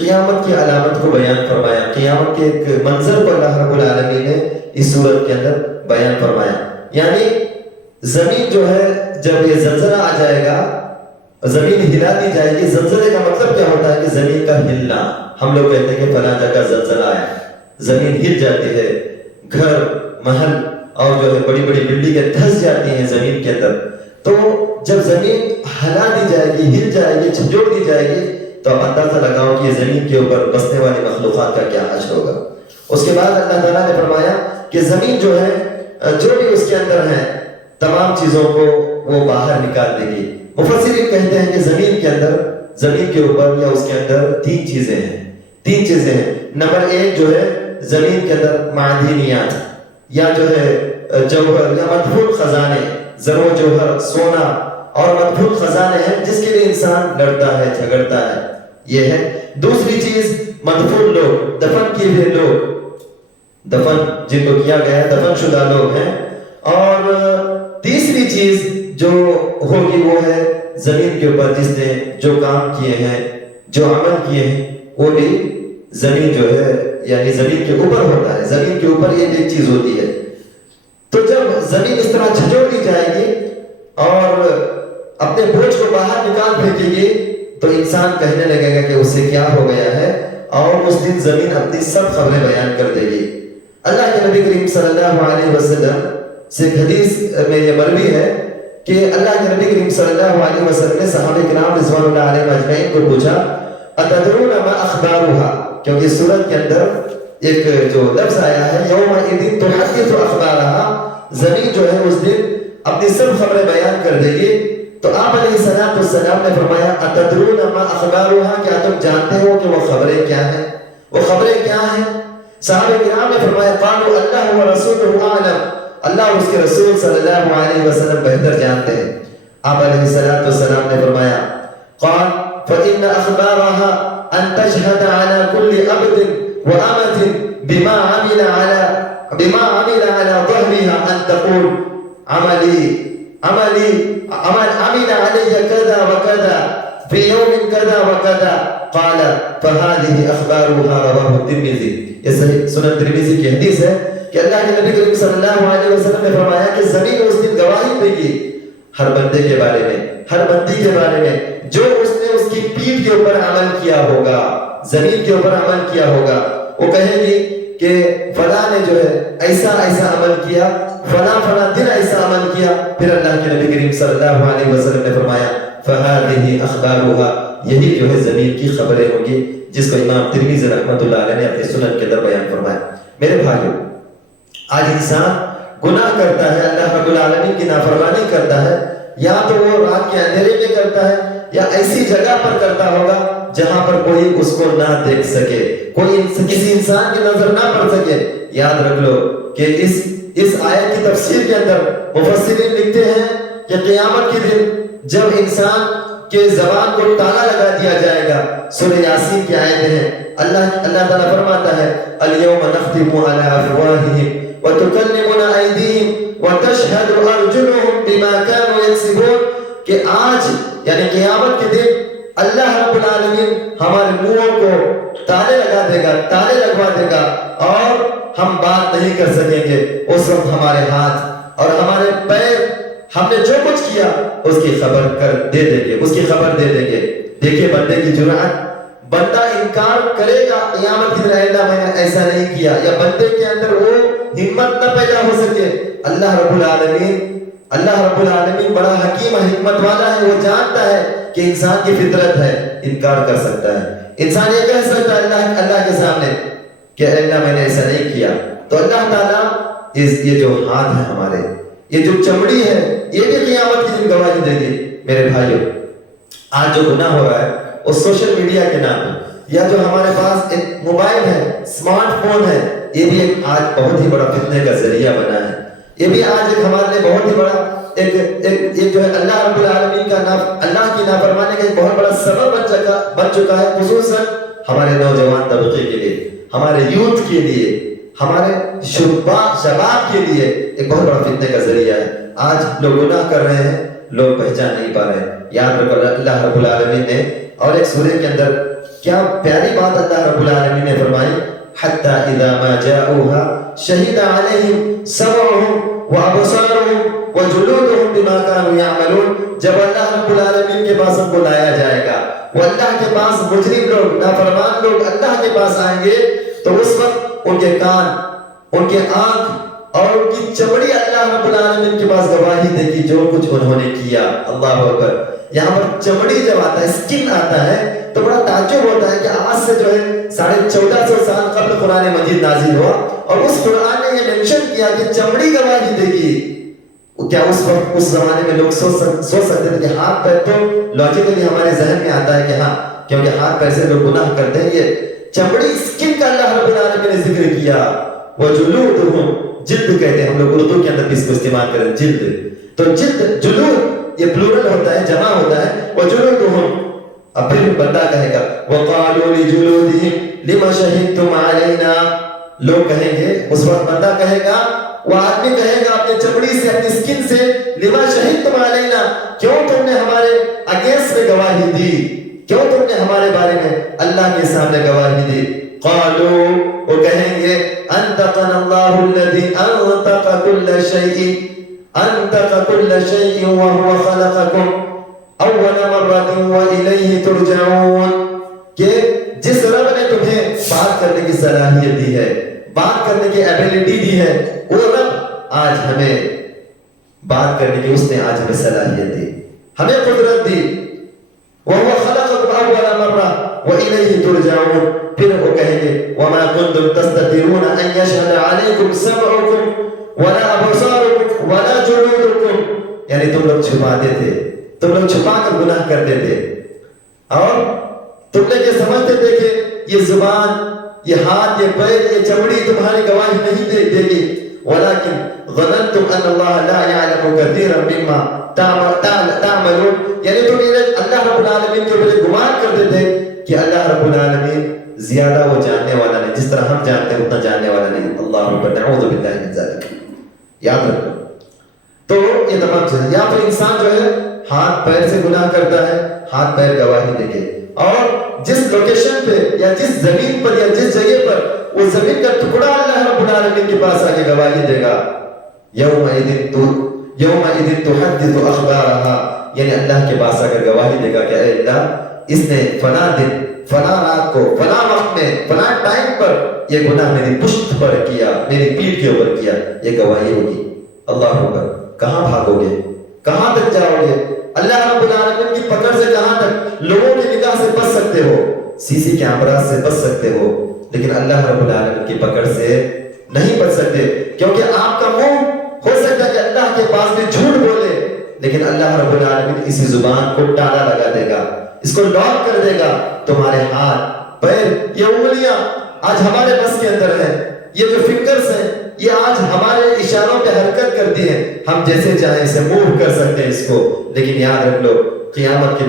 قیامت کی علامت کو بیان فرمایا، قیامت کے ایک منظر کو اللہ رب العالمین نے اس صورت کے اندر بیان فرمایا، یعنی زمین جو ہے جب یہ زلزلہ آ جائے گا، زمین ہلا دی جائے گی۔ زلزلے کا مطلب کیا ہوتا ہے کہ زمین کا ہلنا، ہم لوگ کہتے ہیں کہ فلاں جگہ زلزلہ آیا، زمین ہل جاتی ہے، گھر محل اور جو ہے بڑی بڑی بلڈنگیں دھس جاتی ہیں زمین کے اندر۔ تو جب زمین ہلا دی جائے گی، ہل جائے گی، جھنجھوڑ دی جائے گی، تو آپ اندازہ لگاؤ کہ زمین کے اوپر بسنے والی مخلوقات کا کیا حشر ہوگا۔ اس کے بعد اللہ تعالیٰ نے فرمایا کہ زمین جو ہے جو بھی اس کے اندر ہے تمام چیزوں کو وہ باہر نکال دے گی۔ مفسرین کہتے ہیں کہ زمین کے اندر، زمین کے اوپر یا اس کے اندر تین چیزیں ہیں۔ نمبر ایک جو ہے زمین کے اندر معدنیات یا جو ہے جوہر یا مدفون خزانے، زر و جوہر، سونا اور مدفون خزانے ہیں جس کے لیے انسان لڑتا ہے، جھگڑتا ہے، یہ ہے۔ دوسری چیز مدفون لوگ، دفن کیے ہوئے لوگ، دفن جن کو کیا گیا ہے، دفن شدہ لوگ ہیں۔ اور تیسری چیز جو ہوگی وہ ہے زمین کے اوپر جس نے جو کام کیے ہیں، جو عمل کیے ہیں، وہ بھی زمین جو ہے یعنی زمین کے اوپر ہوتا ہے، زمین کے اوپر یہ ایک چیز ہوتی ہے۔ تو جب زمین اس طرح جھنجھوڑ دی جائے گی اور اپنے بوجھ کو باہر نکال پھینکے گی تو انسان کہنے لگے گا کہ اسے کیا ہو گیا ہے، اور اس دن زمین اپنی سب خبریں بیان کر دے گی۔ اللہ کے نبی کریم صلی اللہ علیہ وسلم سے ایک حدیث میں یہ مروی ہے کہ اللہ کے نبی کریم صلی اللہ علیہ وسلم نے صحابہ کرام رضوان اللہ علیہم اجمعین کو پوچھا اتدرون ما اخبارها، کیونکہ سورت کے اندر ایک جو لفظ آیا ہے یومئذ تحدث اخبارها، زمین جو ہے اس دن اپنی سب خبریں بیان کر دے گی۔ تو آپ علیہ السلام نے فرمایا اتدرون ما اخبارها، کیا تم جانتے ہو کہ وہ خبریں کیا ہیں، وہ خبریں کیا ہیں؟ صحابہ کرام نے فرمایا قالوا اللہ ورسولہ اعلم، اللہ اور اس کے رسول صلی اللہ علیہ وسلم بہتر جانتے ہیں۔ آپ علیہ السلام نے فرمایا قال فإن أخبارها أن تشهد على كل عبد وأمة بما عمل على ظهرها، أن تقول عمل علي كذا وكذا في يوم كذا وكذا، قال فهذه أخبارها، رواه الترمذي۔ یہ صحیح سنن ترمذی کی حدیث ہے کہ اللہ کے نبی کریم صلی اللہ علیہ وسلم نے فرمایا کہ زمین اس دن گواہی دے گی ہر بندے کے بارے میں، ہر بندی کے بارے میں جو اس نے اس کی پیٹھ کے اوپر عمل کیا ہوگا، زمین کے اوپر عمل کیا ہوگا۔ وہ کہے گی کہ فلاں نے جو ہے ایسا ایسا عمل کیا، فلاں دن ایسا عمل کیا۔ پھر اللہ کے نبی کریم صلی اللہ علیہ وسلم نے فرمایا فَهَذِهِ أَخْبَارُهَا، یہی جو ہے زمین کی خبریں ہوں گی، جس کو امام ترمذی رحمۃ اللہ علیہ نے اپنے سنن کے اندر بیان فرمایا۔ میرے بھائیو، آج انسان گناہ کرتا ہے، اللہ رب العالمین کی نافرمانی کرتا ہے، یا تو وہ رات کے اندھیرے میں کرتا ہے یا ایسی جگہ پر کرتا ہوگا جہاں پر کوئی اس کو نہ دیکھ سکے، کوئی کسی انسان کی نظر نہ پڑ سکے۔ یاد رکھ لو کہ اس آیت کی تفسیر کے اندر مفسرین لکھتے ہیں کہ قیامت کے دن جب انسان کے زبان کو تالا لگا دیا جائے گا، سورہ یاسین کی آیتیں ہیں، اللہ تعالیٰ فرماتا ہے اليوم نختم على افواههم وتكلمنا ايديهم وتشهد ارجلهم بما كانوا يكسبون، کہ آج یعنی قیامت کے دن اللہ اللہ رب العالمین ہمارے منہوں کو تالے لگا دے گا، تالے لگوا دے گا، اور ہم بات نہیں کر سکیں گے۔ اس وقت ہمارے ہاتھ اور ہمارے پیر ہم نے جو کچھ کیا اس کی خبر دے دیں گے، اس کی خبر دے دیں گے۔ دیکھیے بندے کی جرأت، بندہ انکار کرے گا قیامت کی دن، اللہ میں نے ایسا نہیں کیا، یا بندے کے اندر وہ ہمت نہ پیدا ہو سکے۔ اللہ رب العالمین بڑا حکیم حکمت والا ہے، وہ جانتا ہے کہ انسان کی فطرت ہے، انکار کر سکتا ہے۔ انسان یہ کہہ سکتا ہے اللہ کے سامنے کہ اللہ میں نے ایسا نہیں کیا، تو اللہ تعالیٰ یہ جو ہاتھ ہے ہمارے، یہ جو چمڑی ہے، یہ بھی قیامت کی دن گواہی دے گی۔ میرے بھائیوں، آج جو گناہ ہو رہا ہے وہ سوشل میڈیا کے نام پہ، یا جو ہمارے پاس ایک موبائل ہے، اسمارٹ فون ہے، یہ بھی ایک آج بہت ہی بڑا فتنے کا ذریعہ بنا ہے۔ یہ بھی آج ایک ہمارے لیے بہت ہی بڑا ایک جو ہے اللہ رب العالمین کا اللہ کی نافرمانی کا ایک بہت بڑا سبب بن چکا ہے، خصوصاً ہمارے نوجوان طبقے کے لیے، ہمارے یوتھ کے لیے، ہمارے شباب کے لیے ایک بہت بڑا فتنے کا ذریعہ ہے۔ آج لوگ گناہ کر رہے ہیں، لوگ پہچان نہیں پا رہے ہیں۔ یاد رکھو اللہ رب العالمین نے اور ایک سورہ کے اندر کیا پیاری بات اللہ رب العالمین نے فرمائی، حتی اذا ما جاؤوها شہد علیہم سمعهم وابصارهم وجلودهم بما كانوا يعملون۔ جب اللہ رب العالمین کے پاس ان کو لایا جائے گا، وہ اللہ کے پاس مجرم لوگ، نافرمان لوگ اللہ کے پاس آئیں گے، تو اس وقت ان کے کان، ان کے آنکھ اور ان کی چمڑی اللہ رب العالمین کے پاس گواہی دے گی جو کچھ انہوں نے کیا۔ اللہ اکبر۔ یہاں پر چمڑی جب آتا ہے، اسکن آتا ہے، تو بڑا تعجب ہوتا ہے کہ آج سے جو ہے 1450 سال قبل قرآن مجید نازل ہوا، اور اس قرآن نے یہ مینشن کیا کہ چمڑی گواہی دے گی۔ کیا اس وقت اس زمانے میں لوگ سوچ سکتے تھے کہ ہاتھ پیر تو لاجیکلی ہمارے ذہن میں آتا ہے کہ ہاں، کیونکہ ہاتھ پیر سے لوگ گناہ کرتے ہیں، یہ چمڑی اسکن کا اللہ رب العالمین نے ذکر کیا۔ وجلودہم، جلد کہتے ہیں ہم لوگ اردو کے اندر بھی اس کو استعمال کریں، جلد، تو جلد، جلود یہ پلورل ہوتا ہے، جمع ہوتا ہے، وجلودہم۔ اب پھر بندہ کہے گا وقالوا لجلودہم لما شہدتم علینا، لوگ کہیں گے، اس وقت بندہ کہے گا، وہ آدمی کہے گا اپنے چمڑی سے، اپنی اسکن سے، لما شہدتم علینا، کیوں تم نے ہمارے اگینسٹ میں گواہی دی، کیوں تم نے ہمارے بارے میں اللہ کے سامنے گواہی دی۔ قالوا، وہ کہیں گے، انطقنا اللہ الذی انطق کل شیء، انطق کل شیء وهو خلقکم اول مرۃ والیہ ترجعون، کہ جس رب نے تمہیں بات کرنے کی صلاحیت دی ہے، بات کرنے کی ایبیلٹی دی ہے، وہ رب آج ہمیں بات کرنے کی، اس نے آج ہمیں صلاحیت دی، ہمیں قدرت دی۔ وَهُوَ خَلَقَكُمْ أَوَّلَ مَرَّةٍ وَإِلَيْهِ تُرْجَعُونَ، پھر وہ کہیں گے وَمَا كُنْتُمْ تَسْتَتِرُونَ أَنْ يَشْهَدَ عَلَيْكُمْ سَمْعُكُمْ وَلَا أَبْصَارُكُمْ وَلَا جُلُودُكُمْ، یعنی تم لوگ چھپاتے تھے، تم لوگ چھپا کر گناہ کرتے تھے، اور تم لوگ یہ سمجھتے تھے کہ یہ زبان، یہ ہاتھ، یہ پیر، یہ چمڑی تمہاری گواہی نہیں دے گی، وَلَكِنْ ظَنَنْتُمْ أَنَّ اللَّهَ لَا يَعْلَمُ كَثِيرًا مِّمَّا تعملون، یعنی تم اللہ رب العالمین کے اوپر گمان کرتے تھے کہ اللہ رب العالمین زیادہ وہ جاننے والا نہیں، جس طرح ہم جانتے ہیں اتنا جاننے والا نہیں۔ اللہ اکبر، نعوذ باللہ من ذالک۔ یاد رکھو، تو یہ تمام چیزیں، یا پھر انسان جو ہے ہاتھ پیر سے گناہ کرتا ہے، ہاتھ پیر گواہی دے گے، اور جس لوکیشن پہ یا جس زمین پر یا جس جگہ پر وہ زمین کا ٹکڑا اللہ رب العالمین کے پاس آ کے گواہی دے گا، یومئذ تحدث اخبارها، یعنی اللہ کے پاس آ کر گواہی دے گا کہ اے اللہ، اس نے فلاں دن، فلاں رات کو، فلاں وقت میں، فلاں ٹائم پر یہ گناہ میری پشت پر کیا، میری پیٹھ کے اوپر کیا، یہ گواہی ہوگی۔ اللہ اکبر۔ کہاں بھاگو گے؟ کہاں تک جاؤ گے؟ اللہ رب العالمین کی پکڑ سے کہاں تک؟ لوگوں کی نگاہ سے بچ سکتے ہو، سی سی کیمرہ سے بچ سکتے ہو، لیکن اللہ رب العالمین کی پکڑ سے نہیں بچ سکتے، کیونکہ آپ کا منہ ہو سکتا ہے کہ اللہ کے پاس بھی جھوٹ بولے، لیکن اللہ رب العالمین اسی زبان کو تالا لگا دے گا، اس کو لاک کر دے گا۔ تمہارے ہاتھ، پیر، یہ انگلیاں آج ہمارے بس کے اندر ہیں، یہ جو فنگرز ہیں یہ آج ہمارے اشاروں پہ حرکت کرتی ہیں، ہم جیسے چاہیں اسے موو کر سکتے ہیں اس کو، لیکن یاد رکھ لو قیامت کے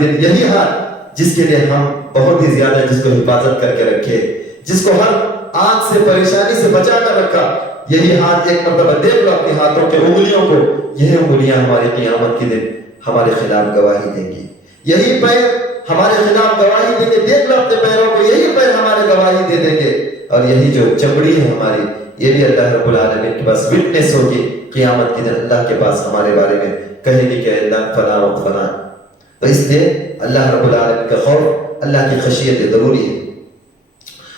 دن یہی ہاتھ جس کے لیے ہم بہت ہی زیادہ جس کو حفاظت کر کے رکھے، جس کو ہر آنکھ سے پریشانی سے بچا کر رکھا، یہی ہاتھ ایک مرتبہ دیکھ لو اپنے ہاتھوں کے انگلیوں کو، یہی انگلیاں ہماری قیامت کے دن ہمارے خلاف گواہی دیں گی، یہی پیر ہمارے خلاف گواہی دیں گے، دیکھ لو اپنے پیروں کو، یہی پیر ہمارے گواہی دے دیں گے. اور یہی جو چمڑی ہے ہماری، یہ بھی اللہ رب العالمین کے پاس وٹنس ہوگی قیامت کے دن. اللہ کے پاس ہمارے بارے میں کہے گی کہ اللہ فلاں و فلاں. تو اس لیے اللہ رب العالمین کا خوف، اللہ کی خشیت ضروری ہے.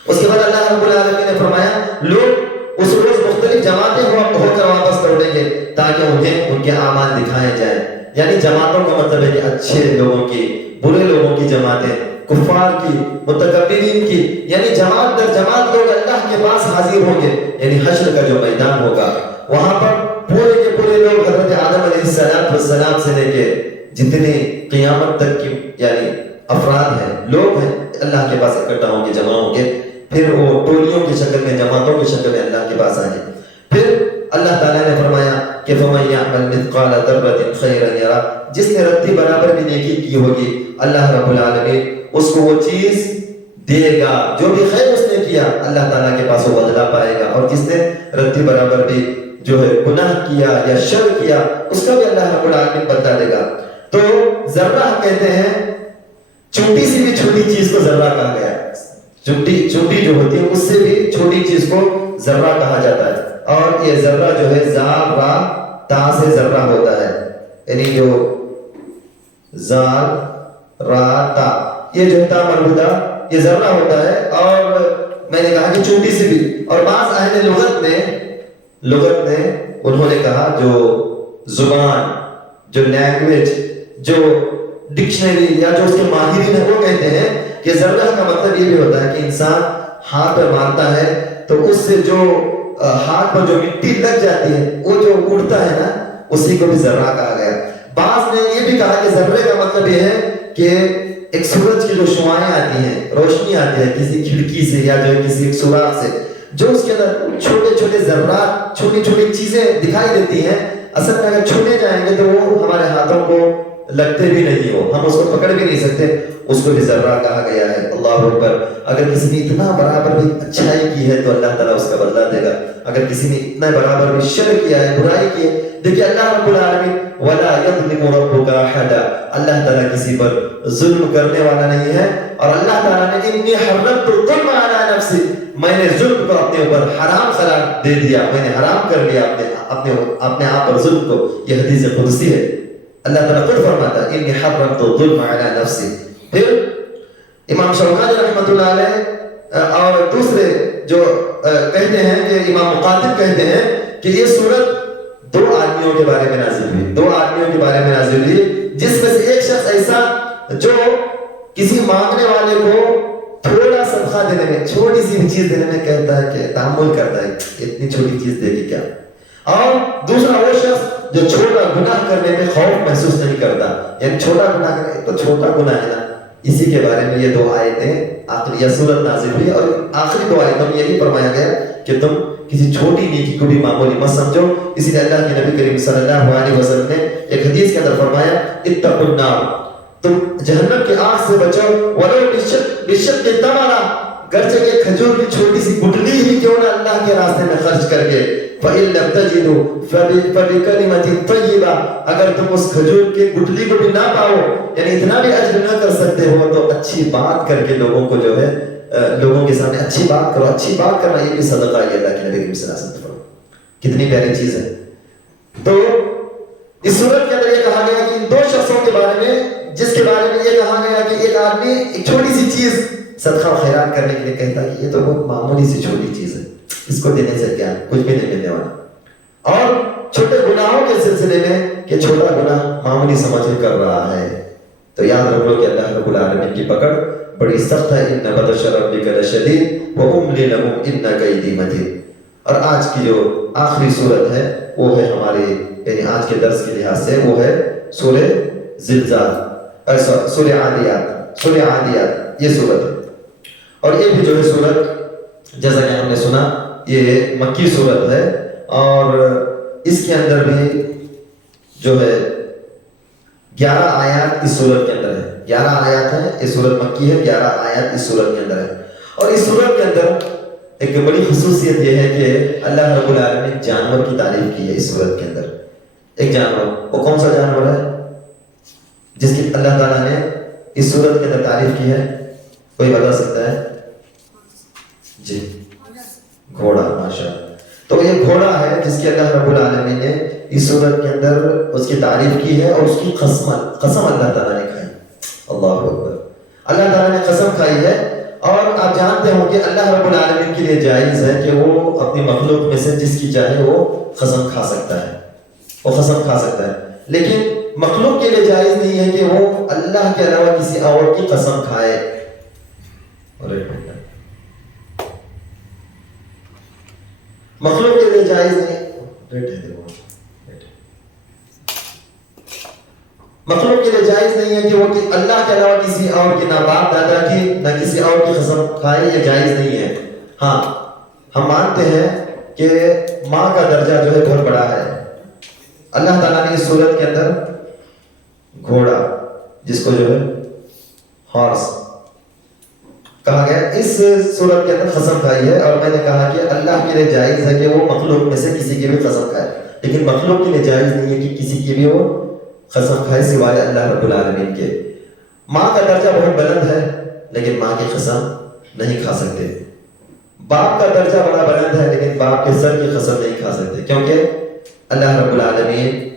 اس کے بعد اللہ رب العالمین نے فرمایا لوگ اس روز مختلف جماعتیں ہو کر واپس لوٹیں گے تاکہ انہیں ان کے اعمال دکھائے جائیں. یعنی جماعتوں کا مطلب ہے کہ اچھے لوگوں کی، برے لوگوں کی جماعتیں، کفار کی، متکبرین کی، یعنی جماعت در جماعت لوگ اللہ کے پاس حاضر ہوں گے. یعنی حشر کا جو میدان ہوگا وہاں پر پورے کے پورے لوگ حضرت آدم علیہ السلام سے لے کے جتنے قیامت تک کی یعنی افراد ہیں، لوگ ہیں، اللہ کے پاس اکٹھا ہوں گے، جمع ہوں گے. پھر وہ ٹولیوں کی شکل میں، جماعتوں کی شکل میں اللہ کے پاس آئیں گے. پھر اللہ تعالیٰ نے فرمایا کہ فَمَن يَعْمَلْ مِثْقَالَ ذَرَّةٍ خَيْرًا يَرَهُ، جس نے رتی برابر بھی نیکی کی ہوگی اللہ رب العالمین اس کو وہ چیز دے گا. جو بھی خیر اس نے کیا اللہ تعالیٰ کے پاس وہ بدلہ پائے گا. اور جس نے رتی برابر بھی جو ہے گناہ کیا یا شر کیا اس کا بھی اللہ رب العالمین بدلہ دے گا. تو ذرہ کہتے ہیں چھوٹی سی بھی چھوٹی چیز کو ذرہ کہا گیا ہے. چونٹی جو ہوتی ہے اس سے بھی چھوٹی چیز کو ذرہ کہا جاتا ہے. اور یہ ذرہ جو ہے زال را تا سے ذرہ ہوتا ہے، یعنی جو زال را تا یہ جو تا مربوطہ یہ ذرہ ہوتا ہے. اور میں نے کہا کہ چھوٹی سی بھی. اور بعض اہل لغت نے انہوں نے کہا جو زبان، جو لینگویج، جو ڈکشنری یا جو اس کے ماہرین ہیں وہ کہتے ہیں کہ ذرہ کا مطلب یہ بھی ہوتا ہے کہ انسان ہاتھ پر مارتا ہے تو اس سے جو ہاتھ پر جو مٹی لگ جاتی ہے وہ جو اڑتا ہے نا اسی کو بھی ذرہ کہا گیا. بعض نے یہ بھی کہا کہ ذرے کا مطلب یہ ہے کہ ایک سورج کی جو شعاعیں آتی ہیں، روشنی آتی ہے کسی کھڑکی سے یا جو کسی ایک سوراخ سے، جو اس کے اندر چھوٹے چھوٹے ذرات، چھوٹی چھوٹی چیزیں دکھائی دیتی ہیں. اصل میں اگر چھونے جائیں گے تو وہ ہمارے ہاتھوں کو لگتے بھی نہیں ہو، ہم اس کو پکڑ بھی نہیں سکتے، اس کو بھی ذرہ کہا گیا ہے. اللہ اکبر. اگر کسی نے اتنا برابر بھی اچھائی کی ہے تو اللہ تعالیٰ اس کا بدلہ دے گا. اگر کسی نے اتنا برابر بھی شر کیا ہے، برائی کی ہے، دیکھیے اللہ رب العالمین وَلَا يَظْلِمُ رَبُّكَ أَحَدًا، اللہ تعالیٰ کسی پر ظلم کرنے والا نہیں ہے. اور اللہ تعالیٰ نے إِنِّي حَرَّمْتُ الظُّلْمَ عَلَى نَفْسِي، میں نے ظلم کو اپنے اوپر حرام قرار دے دیا، میں نے حرام کر لیا اپنے آپ پر ظلم کو. یہ حدیث قدسی ہے، اللہ تعالیٰ خود فرماتا ہے إِنِّي حَرَّمْتُ الظُّلْمَ عَلَى نَفْسِي. پھر امام شوکانی رحمۃ اللہ علیہ اور دوسرے جو کہتے ہیں کہ امام مقاتل کہتے ہیں کہ یہ سورت 2 آدمیوں کے بارے میں نازل ہوئی، 2 آدمیوں کے بارے میں نازل ہوئی، جس میں سے ایک شخص ایسا جو کسی مانگنے والے کو تھوڑا صدقہ دینے میں، چھوٹی سی بھی چیز دینے میں کہتا ہے کہ تحمل کرتا ہے اتنی چھوٹی چیز دے گی کیا. اور دوسرا وہ شخص جو چھوٹا گناہ کرنے میں خوف محسوس نہیں کرتا، یعنی چھوٹا گناہ کرے تو چھوٹا گناہ ہے نا. اسی کے بارے میں یہ 2 آیتیں آخری سورت نازل ہوئی. اور آخری 2 آیتوں میں یہی فرمایا گیا کہ تم کسی چھوٹی نیکی کو بھی معمولی مت سمجھو. اسی لیے اللہ کے نبی کریم صلی اللہ علیہ وسلم نے ایک حدیث کے اندر فرمایا اتقوا النار، تم جہنم کی آگ سے بچو، ولو بشق تمرہ، گرچہ کہ کھجور کی چھوٹی سی گٹلی ہی کیوں نہ اللہ کے راستے میں خرچ کر کے. فَإِن لَمْ تَجِدُوا فَبِكَلِمَةٍ طَيِّبَةٍ، اگر تم اس کھجور کی گٹلی کو بھی نہ پاؤ، یعنی اتنا بھی اجر نہ کر سکتے ہو، تو اچھی بات کر کے لوگوں کو جو ہے لوگوں کے سامنے اچھی بات کرو. اچھی بات کرنا یہ بھی صدقہ ہے اللہ کے نبی صلی اللہ علیہ وسلم. کتنی پیاری چیز ہے. تو اس صورت کے اندر یہ کہا گیا کہ ان 2 شخصوں کے بارے میں، جس کے بارے میں یہ کہا گیا کہ ایک آدمی ایک چھوٹی سی چیز صدقہ و خیرات کرنے کے لیے کہتا ہے کہ یہ تو بہت معمولی سی چھوٹی چیز ہے، اس کو دینے سے کیا کچھ بھی نہیں ملنے والا. اور چھوٹے گناہوں کے سلسلے میں کہ چھوٹا گناہ معمولی سمجھ کر رہا ہے تو یاد رکھو کہ اللہ رب العالمین کی پکڑ بڑی سخت ہے. ان بطش ربک لشدید واملی لهم ان کیدی متین. اور آج کی جو آخری صورت ہے وہ ہے ہماری یعنی آج کے درس کے لحاظ سے وہ ہے سورہ زلزال، سورہ عادیات یہ صورت ہے. اور یہ بھی جو ہے صورت جیسا کہ ہم نے سنا یہ مکی صورت ہے اور اس کے اندر بھی جو ہے 11 آیات اس صورت کے اندر ہے. 11 آیات ہیں، یہ صورت مکی ہے، 11 آیات اس صورت کے اندر ہے. اور اس صورت کے اندر ایک بڑی خصوصیت یہ ہے کہ اللہ رب العالمین نے جانور کی تعریف کی ہے اس صورت کے اندر. ایک جانور، وہ کون سا جانور ہے جس کی اللہ تعالیٰ نے اس صورت کے اندر تعریف کی ہے؟ کوئی بتا سکتا ہے؟ جی گھوڑا، ماشاءاللہ. تو یہ گھوڑا ہے جس کی اللہ رب العالمین نے اس صورت کے اندر اس کی تعریف کی ہے اور اس کی قسم اللہ تعالیٰ نے کھائی. اللہ اکبر. اللہ تعالیٰ نے قسم کھائی ہے. اور آپ جانتے ہوں کہ اللہ رب العالمین کے لیے جائز ہے کہ وہ اپنی مخلوق میں سے جس کی چاہے وہ قسم کھا سکتا ہے، وہ قسم کھا سکتا ہے. لیکن مخلوق کے لیے جائز نہیں ہے کہ وہ اللہ کے علاوہ کسی اور کی قسم کھائے. مخلوق کے لیے جائز نہیں، مخلوق کے لیے جائز نہیں ہے کہ وہ اللہ کے علاوہ کسی اور کی، نہ باپ دادا کی نہ کسی اور کی قسم کھائے. یہ جائز نہیں ہے. ہاں ہم مانتے ہیں کہ ماں کا درجہ جو ہے بہت بڑا ہے. اللہ تعالیٰ نے اس صورت کے اندر گھوڑا جس کو جو ہے ہارس کہا گیا، اس صورت کے اندر قسم کھائی ہے. اور میں نے کہا کہ اللہ کے لیے جائز ہے کہ وہ مخلوق میں سے کسی کی بھی قسم کھائے، لیکن مخلوق کے لیے جائز نہیں ہے کہ کسی کی بھی وہ قسم کھائے سوائے اللہ رب العالمین کے. ماں کا درجہ بہت بلند ہے لیکن ماں کی قسم نہیں کھا سکتے. باپ کا درجہ بڑا بلند ہے لیکن باپ کے سر کی قسم نہیں کھا سکتے، کیونکہ اللہ رب العالمین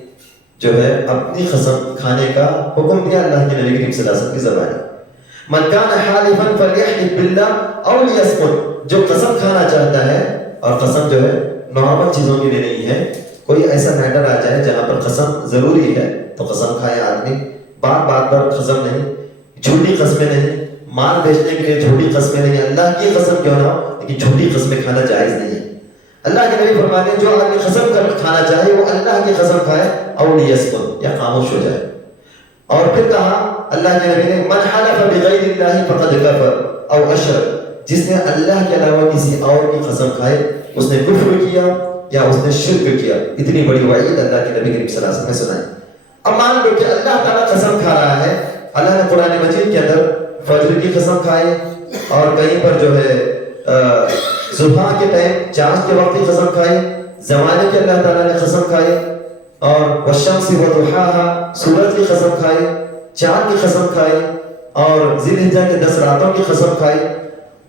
جو ہے اپنی قسم کھانے کا حکم دیا اللہ کے نبی کریم صلی اللہ علیہ وسلم کی زبان. من کان حالفا فلیحلف باللہ او لیصمت. جو قسم کھانا چاہتا ہے، اور قسم جو ہے نارمل چیزوں کے لیے نہیں ہے، کوئی ایسا میٹر آ جائے جہاں پر قسم ضروری ہے تو قسم کھائے آدمی. بات پر قسم نہیں، جھوٹی قسمیں نہیں، مال بیچنے کے لیے جھوٹی قسمیں نہیں. اللہ کی قسم کیوں نہ ہو لیکن جھوٹی قسمیں کھانا جائز نہیں ہے. اللہ کے نبی فرماتے ہیں جو آدمی قسم کھانا چاہے وہ اللہ کی قسم کھائے او لیصمت، یا خاموش ہو جائے. اور پھر کہا اللہ کے نبی نے من حلف بغیر اللہ فقد کفر او اشرک. جس نے اللہ کے علاوہ کسی اور کی قسم کھائے اس نے کفر کیا یا اس نے شرک کیا. اتنی بڑی وعید اللہ کے نبی کریم صلی اللہ علیہ وسلم نے سنائی. اب مان لو کہ اللہ تعالیٰ قسم کھا رہا ہے. اللہ نے قرآن مجید کے اندر فجر کی قسم کھائی، اور کہیں پر جو ہے صبح کے ٹائم چاند کے وقت کی قسم کھائی، زمانے کے اللہ تعالیٰ نے قسم کھائی، اور والشمس وضحاها سورج کی قسم کھائی، چاند کی قسم کھائی، اور ذی الحجہ کے 10 راتوں کی قسم کھائی.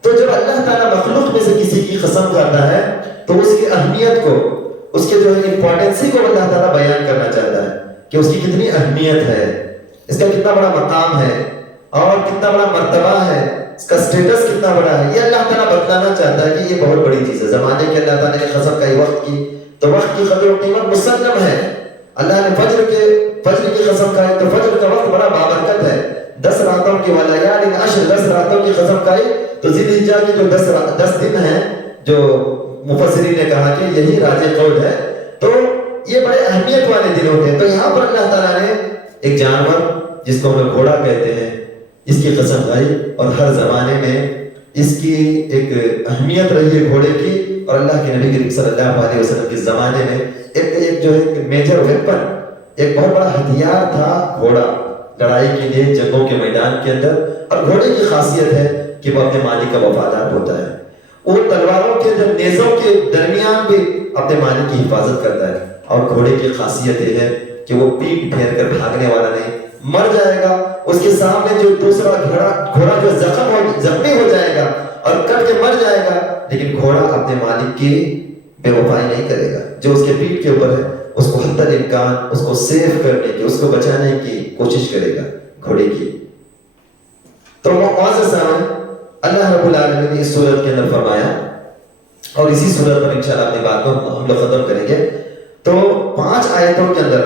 تو جب اللہ تعالیٰ مخلوق میں سے کسی کی قسم کھاتا ہے تو اس کی اہمیت کو، اس کے جو ہے امپورٹنسی کو اللہ تعالیٰ بیان کرنا چاہتا ہے کہ اس کی کتنی اہمیت ہے، اس کا کتنا بڑا مقام ہے اور کتنا بڑا مرتبہ ہے، اس کا سٹیٹس کتنا بڑا ہے. یہ اللہ تعالیٰ بتلانا چاہتا ہے کہ یہ بہت بڑی چیز ہے. زمانے کے اللہ تعالیٰ نے قسم کھائی وقت کی، تو وقت کی قدر و قیمت مسلم ہے. اللہ نے فجر کی قسم کھائی تو فجر کا وقت بڑا بابرکت ہے. 10 راتوں کی ولیال عشر، 10 راتوں کی قسم کھائی تو ذی الحجہ کے جو 10 دن ہیں، جو مفسرین نے کہا کہ یہی راجح قول ہے، تو یہ بڑے اہمیت والے دن ہوتے ہیں. تو یہاں پر اللہ تعالیٰ نے ایک جانور جس کو ہم گھوڑا کہتے ہیں اس کی قسم کھائی، اور ہر زمانے میں اس کی ایک اہمیت رہی ہے گھوڑے کی. اور اللہ کے نبی کریم صلی اللہ علیہ وسلم کے زمانے میں ایک جو ہے میجر ویپن، ایک بہت بڑا ہتھیار تھا گھوڑا لڑائی کے لیے جنگوں کے میدان کے اندر. اور گھوڑے کی خاصیت ہے کہ وہ اپنے مالک کا وفادار ہوتا ہے. وہ تلواروں کے نیزوں کے درمیان بھی اپنے مالک کی حفاظت کرتا ہے. اور گھوڑے کی خاصیت یہ ہے کہ وہ پیٹ پھیر کر بھاگنے والا نہیں، مر جائے گا اس کے سامنے جو دوسرا گھوڑا جو زخمی ہو جائے گا اور کٹ کے مر جائے گا، لیکن گھوڑا اپنے مالک کی بے وفائی نہیں کرے گا. جو اس کے پیٹ کے اوپر ہے اس کو حتی الامکان اس کو سیف کرنے کی، اس کو بچانے کی کوشش کرے گا گھوڑے کی. تو معزز سامعین، اللہ رب العالمین نے اس صورت کے اندر فرمایا، اور اسی صورت پر انشاءاللہ اپنی بات کو ہم لوگ ختم کریں گے. تو 5 آیتوں کے اندر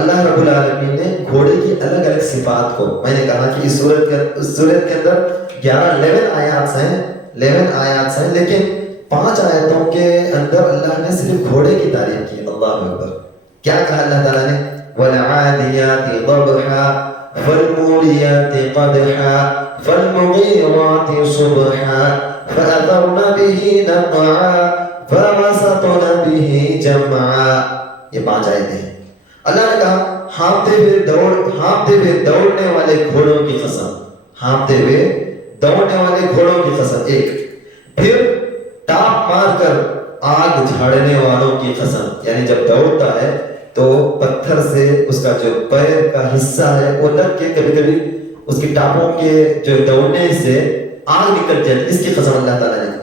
اللہ رب العالمین نے گھوڑے کی الگ الگ صفات کو، میں نے کہا کہ اس صورت کے اندر 11 آیات ہیں، لیکن 5 آیتوں کے اندر اللہ نے صرف گھوڑے کی تعریف کی. اللہ اکبر. کیا کہا اللہ تعالیٰ نے؟ وَالْعَادِيَاتِ ضَبْحًا فَالْمُورِيَاتِ قَدْحًا فَالْمُغِيرَاتِ صُبْحًا فَأَثَرْنَ بِهِ نَقْعًا فَوَسَطْنَ بِهِ جَمْعًا. یہ 5 آیتیں ہیں. اللہ نے کہا ہانپتے ہوئے دوڑنے والے گھوڑوں کی قسم، ہانپتے ہوئے دوڑنے والے گھوڑوں کی قسم ایک. پھر ٹاپ مار کر آگ جھاڑنے والوں کی قسم، یعنی جب دوڑتا ہے تو پتھر سے اس کا جو پیر کا حصہ ہے وہ لگ کے کبھی کبھی اس کی ٹانپوں کے جو دوڑنے سے آگ نکل جائے، اس کی قسم اللہ تعالیٰ نے.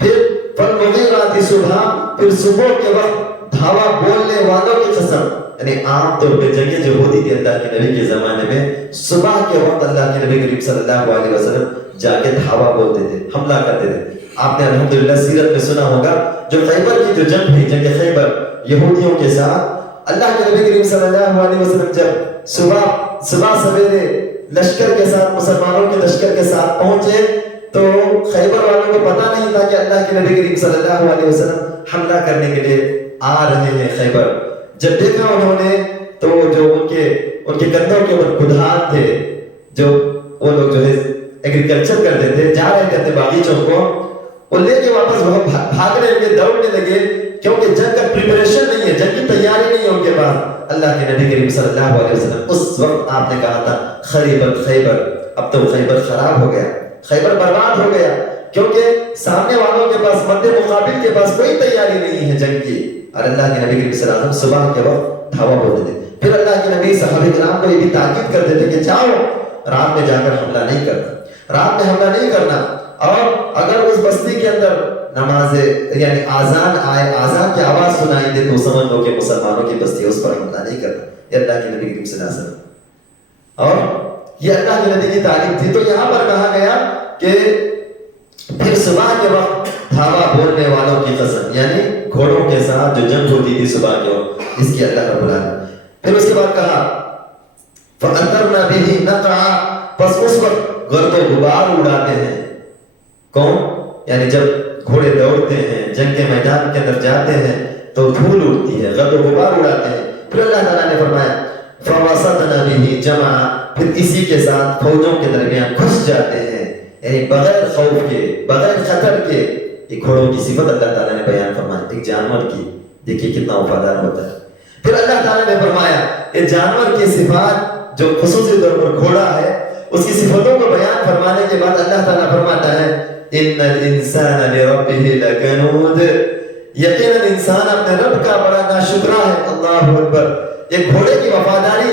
پھر فالمغیرات صبح، پھر صبح کے وقت دھاوا بولنے والوں کی قسم. یعنی عام طور پہ جنگیں جو ہوتی تھی اللہ کے نبی کے زمانے میں، صبح کے وقت اللہ کے نبی کریم صلی اللہ علیہ وسلم جا کے دھاوا بولتے تھے، حملہ کرتے تھے. آپ نے الحمدللہ سیرت میں سنا ہوگا جو خیبر کی جو جنگ ہوئی، جنگ خیبر یہودیوں کے ساتھ، اللہ کے نبی کریم صلی اللہ علیہ وسلم جب صبح سویرے لشکر کے ساتھ، مسلمانوں کے لشکر کے ساتھ پہنچے تو خیبر والوں کو پتہ نہیں تھا کہ اللہ کے نبی کریم صلی اللہ علیہ وسلم حملہ کرنے کے لیے آ رہے ہیں خیبر. جب دیکھا انہوں نے تو جو ان کے کندھوں کے اوپر کدھار تھے، جو وہ لوگ جو ہے ایگریکلچر کرتے تھے، جا رہے تھے باغیچوں کو، وہ لے کے واپس بھاگنے لگے، دوڑنے لگے، کیونکہ جنگ کا پریپریشن نہیں ہے، جنگ کی تیاری نہیں ہے ان کے پاس. اللہ کے نبی کریم صلی اللہ علیہ وسلم اس وقت آپ نے کہا تھا خیبر، اب تو خیبر خراب ہو گیا، خیبر برباد ہو گیا، کیونکہ سامنے والوں کے پاس، مد مقابل کے پاس کوئی تیاری نہیں ہے جنگ کی. اور اللہ کے نبی کریم صلی اللہ علیہ وسلم صبح کے وقت دھاوا بولتے تھے. پھر اللہ کے نبی صحابہ کرام کو یہ بھی تاکید کرتے تھے کہ جاؤ، رات میں جا کر حملہ نہیں کرنا، رات میں حملہ نہیں کرنا، اور اگر اس بستی کے اندر نماز یعنی آزان آئے، آزان کی آواز سنائی دے تو سمجھ لو کہ مسلمانوں کی بستی ہے، اس پر حملہ نہیں کرنا. یہ اللہ کے نبی کریم صلی اللہ علیہ وسلم اور یہ اللہ کے نبی کی تعلیم تھی. تو یہاں پر کہا گیا کہ پھر صبح کے وقت دھاوا بولنے والوں کی قسم، یعنی گھوڑوں کے ساتھ جو جنگ ہوتی تھی صبح کے وقت، اس کی اللہ رب العالمین. پھر اس کے بعد کہا فَأَنْتَرْنَا بِهِ نَقْعًا، پس اس وقت گرد و غبار اڑاتے ہیں. کون؟ یعنی جب گھوڑے دوڑتے ہیں، جنگ کے میدان کے اندر جاتے ہیں تو دھول اڑتی ہے، گرد و غبار اڑاتے ہیں. پھر اللہ تعالیٰ نے فرمایا فَوَسَطْنَا بِهِ جَمْعًا، پھر اسی کے ساتھ فوجوں کے درمیان گھس جاتے ہیں، یعنی بغیر خوف کے، بغیر خطر کے. یہ گھوڑوں کی صفت اللہ تعالیٰ نے بیان فرمایا، ایک جانور کی، دیکھیے کتنا وفادار ہوتا ہے. پھر اللہ تعالیٰ نے فرمایا یہ جانور کی صفات جو خصوصی طور پر گھوڑا ہے، اس کی صفتوں کو بیان فرمانے کے بعد اللہ تعالیٰ فرماتا ہے ان الانسان لربه لکنود، یقیناً انسان اپنے رب کا بڑا ناشکرا ہے. اللہ اکبر. ایک گھوڑے کی وفاداری،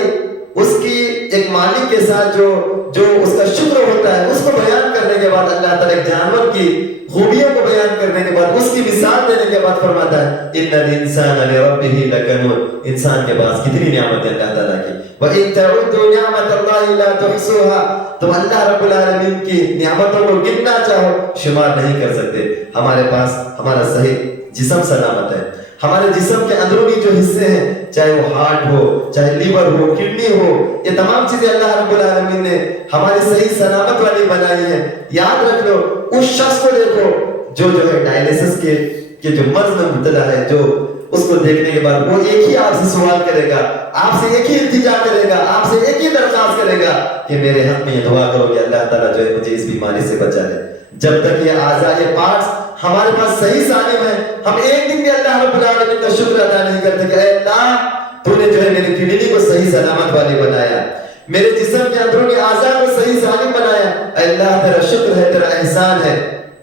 اس کی ایک مالک کے ساتھ جو اس کا شکر ہوتا ہے، اس کو بیان کرنے کے بعد اللہ تعالیٰ ایک جانور کی خوبیوں کو بیان کرنے کے بعد، اس کی مثال دینے کے بعد فرماتا ہے ان الانسان لربه لکنود، انسان کے پاس کتنی نعمت ہے اللہ تعالیٰ کی. وَإِن تَعُدُّوا نِعْمَةَ اللَّهِ لَا تُحْصُوهَا، تم اللہ رب العالمین کی نعمتوں کو گننا چاہو شمار نہیں کر سکتے. ہمارے پاس ہمارا صحیح جسم سلامت ہے، ہمارے جسم کے اندرونی جو حصے ہیں، چاہے وہ ہارٹ ہو، چاہے لیور ہو، کڈنی ہو، یہ تمام چیزیں اللہ رب العالمین نے ہماری صحیح سلامت والی بنائی ہے. یاد رکھ لو، اس شخص کو دیکھو جو ہے ڈائلیسس کے جو مرض میں مبتلا ہے، جو اس کو دیکھنے کے بعد وہ ایک ہی آپ سے سوال کرے گا، آپ سے ایک ہی التجا کرے گا، آپ سے ایک ہی درخواست کرے گا کہ میرے حق میں یہ دعا کرو کہ اللہ تعالیٰ جو ہے مجھے اس بیماری سے بچا لے. جب تک یہ اعضاء، یہ پارٹس ہمارے پاس صحیح سالم ہے، ہم ایک دن بھی اللہ رب العالمین کا شکر ادا نہیں کرتے کہ اے اللہ تو نے جو ہے میری کڈنی کو صحیح سلامت والی بنایا، میرے جسم کے اندرونی اعضاء کو صحیح سالم بنایا. اے اللہ تیرا شکر ہے، تیرا احسان ہے.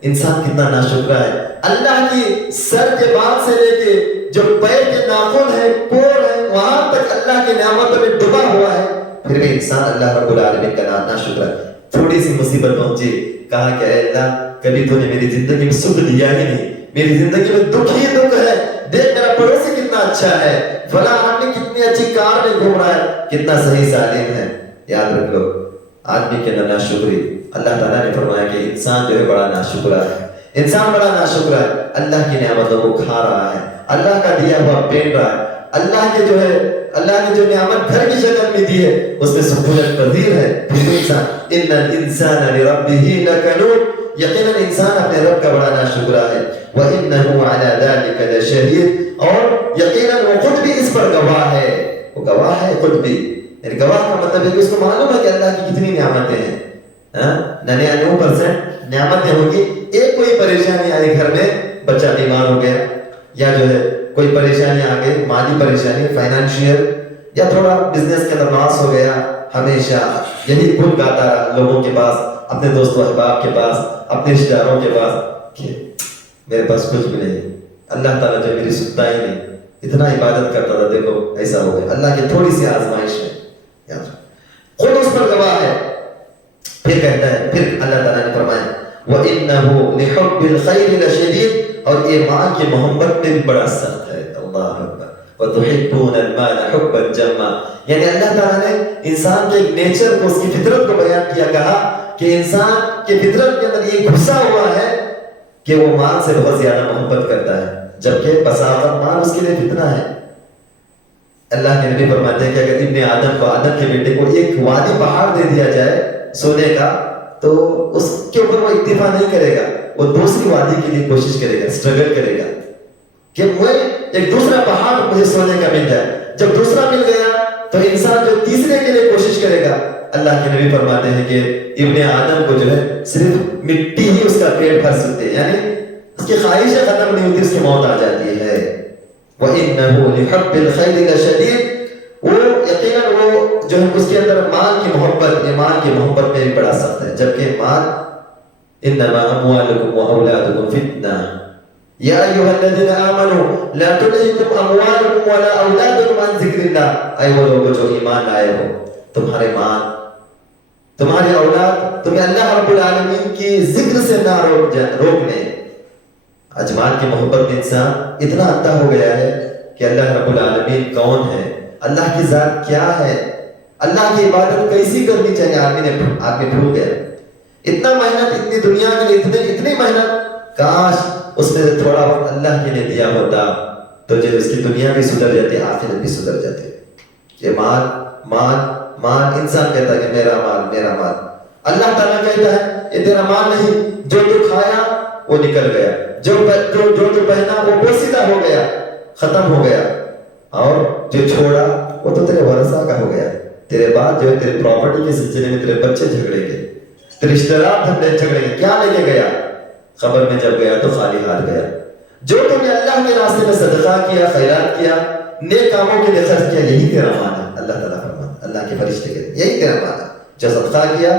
انسان کتنا ناشکرا ہے. اللہ کی سر کے بعد سے لے کے جو پیر کے ناخن ہے، پور ہے، وہاں تک اللہ کی نعمتوں میں ڈوبا ہوا ہے، پھر بھی انسان اللہ رب العالمین کا ناشکرا ہے. تھوڑی سی مصیبت پہنچی، کہا کہ اے اللہ کبھی تو نے میری زندگی میں سکھ دیا ہی نہیں، میری زندگی میں دکھ ہی دکھ ہے. دیکھ میرا پڑوسی کتنا اچھا ہے، فلاں آدمی کتنی اچھی کار میں گھوم رہا ہے، کتنا صحیح سالم ہے. یاد رکھ لو آدمی کے اندر ناشکری. اللہ تعالیٰ نے فرمایا کہ انسان جو ہے بڑا ناشکرا ہے، انسان بڑا ناشکرا ہے. اللہ کی نعمتوں کو کھا رہا ہے، اللہ کا دیا ہوا پین رہا ہے، اللہ کی جو نعمت گھر کی شکل میں دی ہے اس میں سہولت پذیر ہے. پھر انسان ان الانسان لربه لکنود، یقیناً انسان اپنے رب کا بڑا ناشکرا ہے. وَإِنَّهُ عَلَى ذَلِكَ لَشَهِيدٌ، اور یقیناً وہ خود بھی اس پر گواہ ہے. وہ گواہ ہے خود بھی، یعنی گواہ کا مطلب ہے کہ اس کو معلوم ہے کہ اللہ کی کتنی نعمتیں ہیں. 99% نعمتیں ہوگی، ایک کوئی پریشانی آئی گھر میں، بچہ بیمار ہو گیا، یا جو ہے کوئی پریشانی آ گئی، مالی پریشانی، فائنانشیل، یا تھوڑا بزنس کے اندر لاس ہو گیا، ہمیشہ یہی گن گاتا رہا لوگوں کے پاس، اپنے دوست و احباب کے پاس، اپنے رشتہ داروں کے پاس کہ میرے پاس کچھ بھی نہیں، اللہ تعالیٰ جو میری سنتا ہی نہیں، اتنا عبادت کرتا تھا، دیکھو ایسا ہو گیا. اللہ کی تھوڑی سی آزمائش ہے، خود اس پر گواہ ہے. یہ کہتا ہے. پھر اللہ تعالیٰ نے فرمایا وَإِنَّهُ لِحُبِّ الْخَيْرِ لَشَدِيدٌ، اور یہ مال کی محبت میں بھی بڑا سخت ہے. اللہ اکبر. وَتُحِبُّونَ الْمَالَ حُبًّا جَمًّا، یعنی اللہ تعالیٰ نے انسان کے ایک نیچر کو، اس کی فطرت کو بیان کیا. کہا کہ انسان کے فطرت کے اندر یہ گھسا ہوا ہے کہ وہ مال سے بہت زیادہ محبت کرتا ہے، جبکہ بساطت مال اس کے لیے فتنہ ہے. اللہ کے نبی فرماتے ہیں کہ اگر ابن آدم کو، آدم کے بیٹے کو ایک وادی پہاڑ دے دیا جائے سونے کا، تو اس کے اوپر وہ اکتفا نہیں کرے گا، وہ دوسری وادی کے لیے کوشش کرے گا، اسٹرگل کرے گا کہ وہ ایک دوسرا پہاڑ مجھے سونے کا مل جائے. جب دوسرا مل گیا تو انسان جو تیسرے کے لیے کوشش کرے گا. اللہ کے نبی فرماتے ہیں کہ ابن آدم کو جو ہے صرف مٹی ہی اس کا پیٹ بھر سکتے ہیں، یعنی اس کی خواہشیں ختم نہیں ہوتی، اس کی موت آ جاتی ہے. وَإِنَّهُ لِحُبِّ الْخَيْرِ لَشَدِيدٌ، وہ یقیناً وہ جو ہے اس کے اندر مال کی محبت، یہ مال کی محبت میں بھی بڑا سخت ہے. جبکہ مال انما اموالکم واولادکم فتنہ یا ایھا الذین آمنوا لا تلہکم اموالکم ولا اولادکم عن ذکر اللہ، اے وہ لوگ جو ایمان لائے ہو، تمہارے مال، تمہاری اولاد تمہیں اللہ رب العالمین کی ذکر سے نہ روک لیں. اجمال کی محبت میں انسان اتنا اندھا ہو گیا ہے کہ اللہ رب العالمین کون ہے، اللہ کی ذات کیا ہے، اللہ کی عبادت کیسی کرنی چاہیے، آدمی بھول گیا. اتنا محنت، اتنی دنیا کے لیے اتنی محنت، کاش اس نے تھوڑا وقت اللہ کے لیے دیا ہوتا تو جو اس کی دنیا بھی سدھر جاتی، آخرت بھی سدھر جاتی. کہ مال مال مال، انسان کہتا ہے کہ میرا مال میرا مال. اللہ تعالیٰ کہتا ہے یہ تیرا مال نہیں، جو تو کھایا وہ نکل گیا، جو تو پہنا وہ بوسیدہ ہو گیا، ختم ہو گیا، اور جو چھوڑا وہ تو تیرے ورثہ کا ہو گیا. تیرے بعد جو ہے تیرے پراپرٹی کے سلسلے میں تیرے بچے جھگڑیں گے، تیرے رشتہ دار جھگڑیں گے، کیا لے کے گیا؟ قبر میں جب گیا تو خالی ہاتھ گیا. جو تم نے اللہ کے راستے میں صدقہ کیا، خیرات کیا، نیک کاموں کے لیے خرچ کیا، یہی تیرا مال ہے. اللہ تعالیٰ فرماتا، اللہ کے فرشتے کہتے ہیں یہی تیرا مال ہے. جو صدقہ کیا،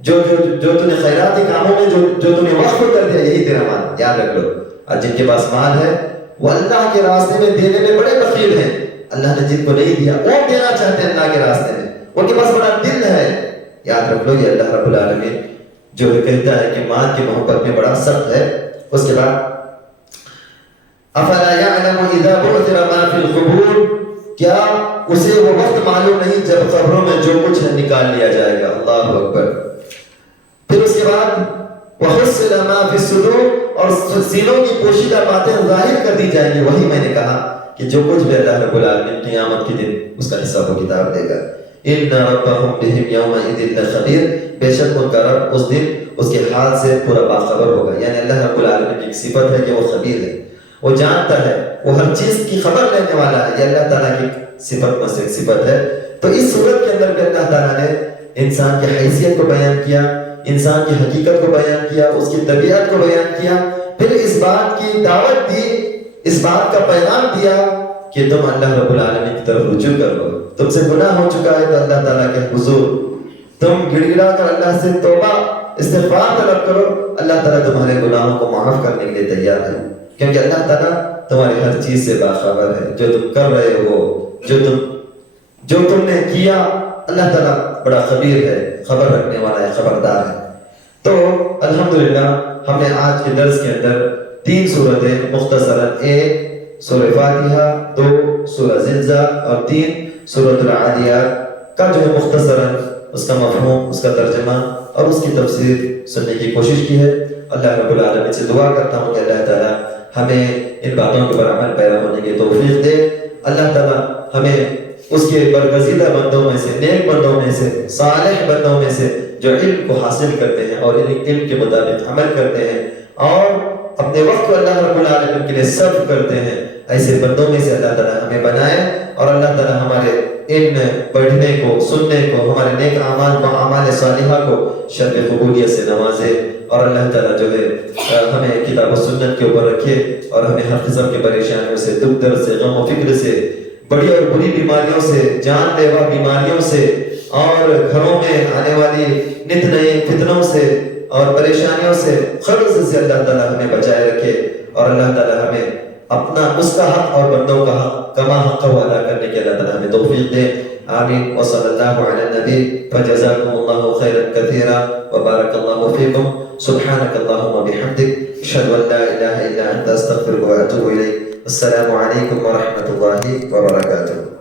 جو تم نے خیراتی کاموں میں جو تم نے وقف کر دیا، یہی تیرا مال. یاد رکھ لو، اور جن کے پاس مال ہے وہ اللہ کے راستے میں دینے میں بڑے بخیل ہیں. اللہ نے جن کو نہیں دیا وہ دینا چاہتے ہیں اللہ کے راستے میں، ان کے پاس بڑا دل ہے. یاد رکھ لو یہ اللہ رب العالمین جو کہتا ہے کہ مال کی محبت میں بڑا سخت ہے. اس کے بعد افلا یعلم اذا بعثر ما فی القبور، کیا اسے وہ وقت معلوم نہیں جب قبروں میں جو کچھ ہے نکال لیا جائے گا. اللہ اکبر. پھر اس کے بعد وحصل ما فی الصدور، اور سینوں کی پوشیدہ باتیں ظاہر کر دی جائیں گی. وہی میں نے کہا کہ جو کچھ بھی اللہ رب العالمین قیامت کے دن اس کا حساب و کتاب دے گا. ان ربهم بهم یومئذ لخبیر، بے شک ان کا رب اس دن اس کے حال سے پورا باخبر ہوگا. یعنی اللہ رب العالمین کی ایک صفت ہے کہ وہ خبیر ہے، وہ جانتا ہے، وہ ہر چیز کی خبر لینے والا ہے. یہ اللہ تعالیٰ کی صفت میں سے ایک صفت ہے. تو اس صورت کے اندر بھی اللہ تعالیٰ نے انسان کی حیثیت کو بیان کیا، انسان کی حقیقت کو بیان کیا، اس کی طبیعت کو بیان کیا. پھر اس بات کی دعوت دی، اس بات کا پیغام دیا کہ تم اللہ رب العالمین کی طرف رجوع کر لو. تم سے گناہ ہو چکا ہے تو اللہ تعالیٰ کے حضور تم گڑ گڑا کر اللہ سے توبہ استغفار طلب کرو. اللہ تعالیٰ تمہارے گناہوں کو معاف کرنے کے لیے تیار ہے، کیونکہ اللہ تعالیٰ تمہاری ہر چیز سے باخبر ہے. جو تم کر رہے ہو، جو تم نے کیا، اللہ تعالیٰ بڑا خبیر ہے، خبر رکھنے والا ہے، خبردار ہے. تو الحمدللہ ہم نے آج کے درس کے اندر 3 سورتیں مختصراً، 1 سورہ فاتحہ، 2 سورہ زلزلہ اور 3 سورۃ العادیات کا جو ہے مختصراً اس کا مفہوم، اس کا ترجمہ اور اس کی تفسیر سننے کی کوشش کی ہے. اللہ رب العالمین سے دعا کرتا ہوں کہ اللہ تعالیٰ ہمیں ان باتوں کے پر عمل پیرا ہونے کی توفیق دے. اللہ تعالیٰ ہمیں اس کے برگزیدہ بندوں میں سے، نیک بندوں میں سے، صالح بندوں میں سے جو علم کو حاصل کرتے ہیں اور علم کے مطابق عمل کرتے ہیں اور اپنے وقت کو اللہ رب العالمین کے لیے صرف کرتے ہیں، ایسے بندوں میں سے اللہ تعالیٰ ہمیں بنائے. اور اللہ تعالیٰ ہمارے ان پڑھنے کو، سننے کو، ہمارے نیک اعمال کو، اعمال صالحہ کو شرف قبولیت سے نوازے. اور اللہ تعالیٰ جو ہے ہمیں کتاب و سنت کے اوپر رکھے اور ہمیں ہر قسم کی پریشانیوں سے، دکھ درد سے، غم و فکر سے، بڑی اور بری بیماریوں سے، جان لیوا بیماریوں سے اور گھروں میں آنے والی نت نئے فتنوں سے اور پریشانیوں سے، قرض سے اللہ تعالیٰ ہمیں بچائے رکھے. اور اللہ تعالیٰ ہمیں اپنا اس کا حق اور بندوں کا حق کما حق ادا کرنے کے اللہ تعالیٰ ہمیں توفیق دے. آمين وصلى الله على النبي فجزاكم الله خيرا كثيرا وبارك الله فيكم سبحانك اللهم وبحمدك أشهد أن لا إله إلا أنت أستغفرك وأتوب إليك السلام عليكم ورحمة الله وبركاته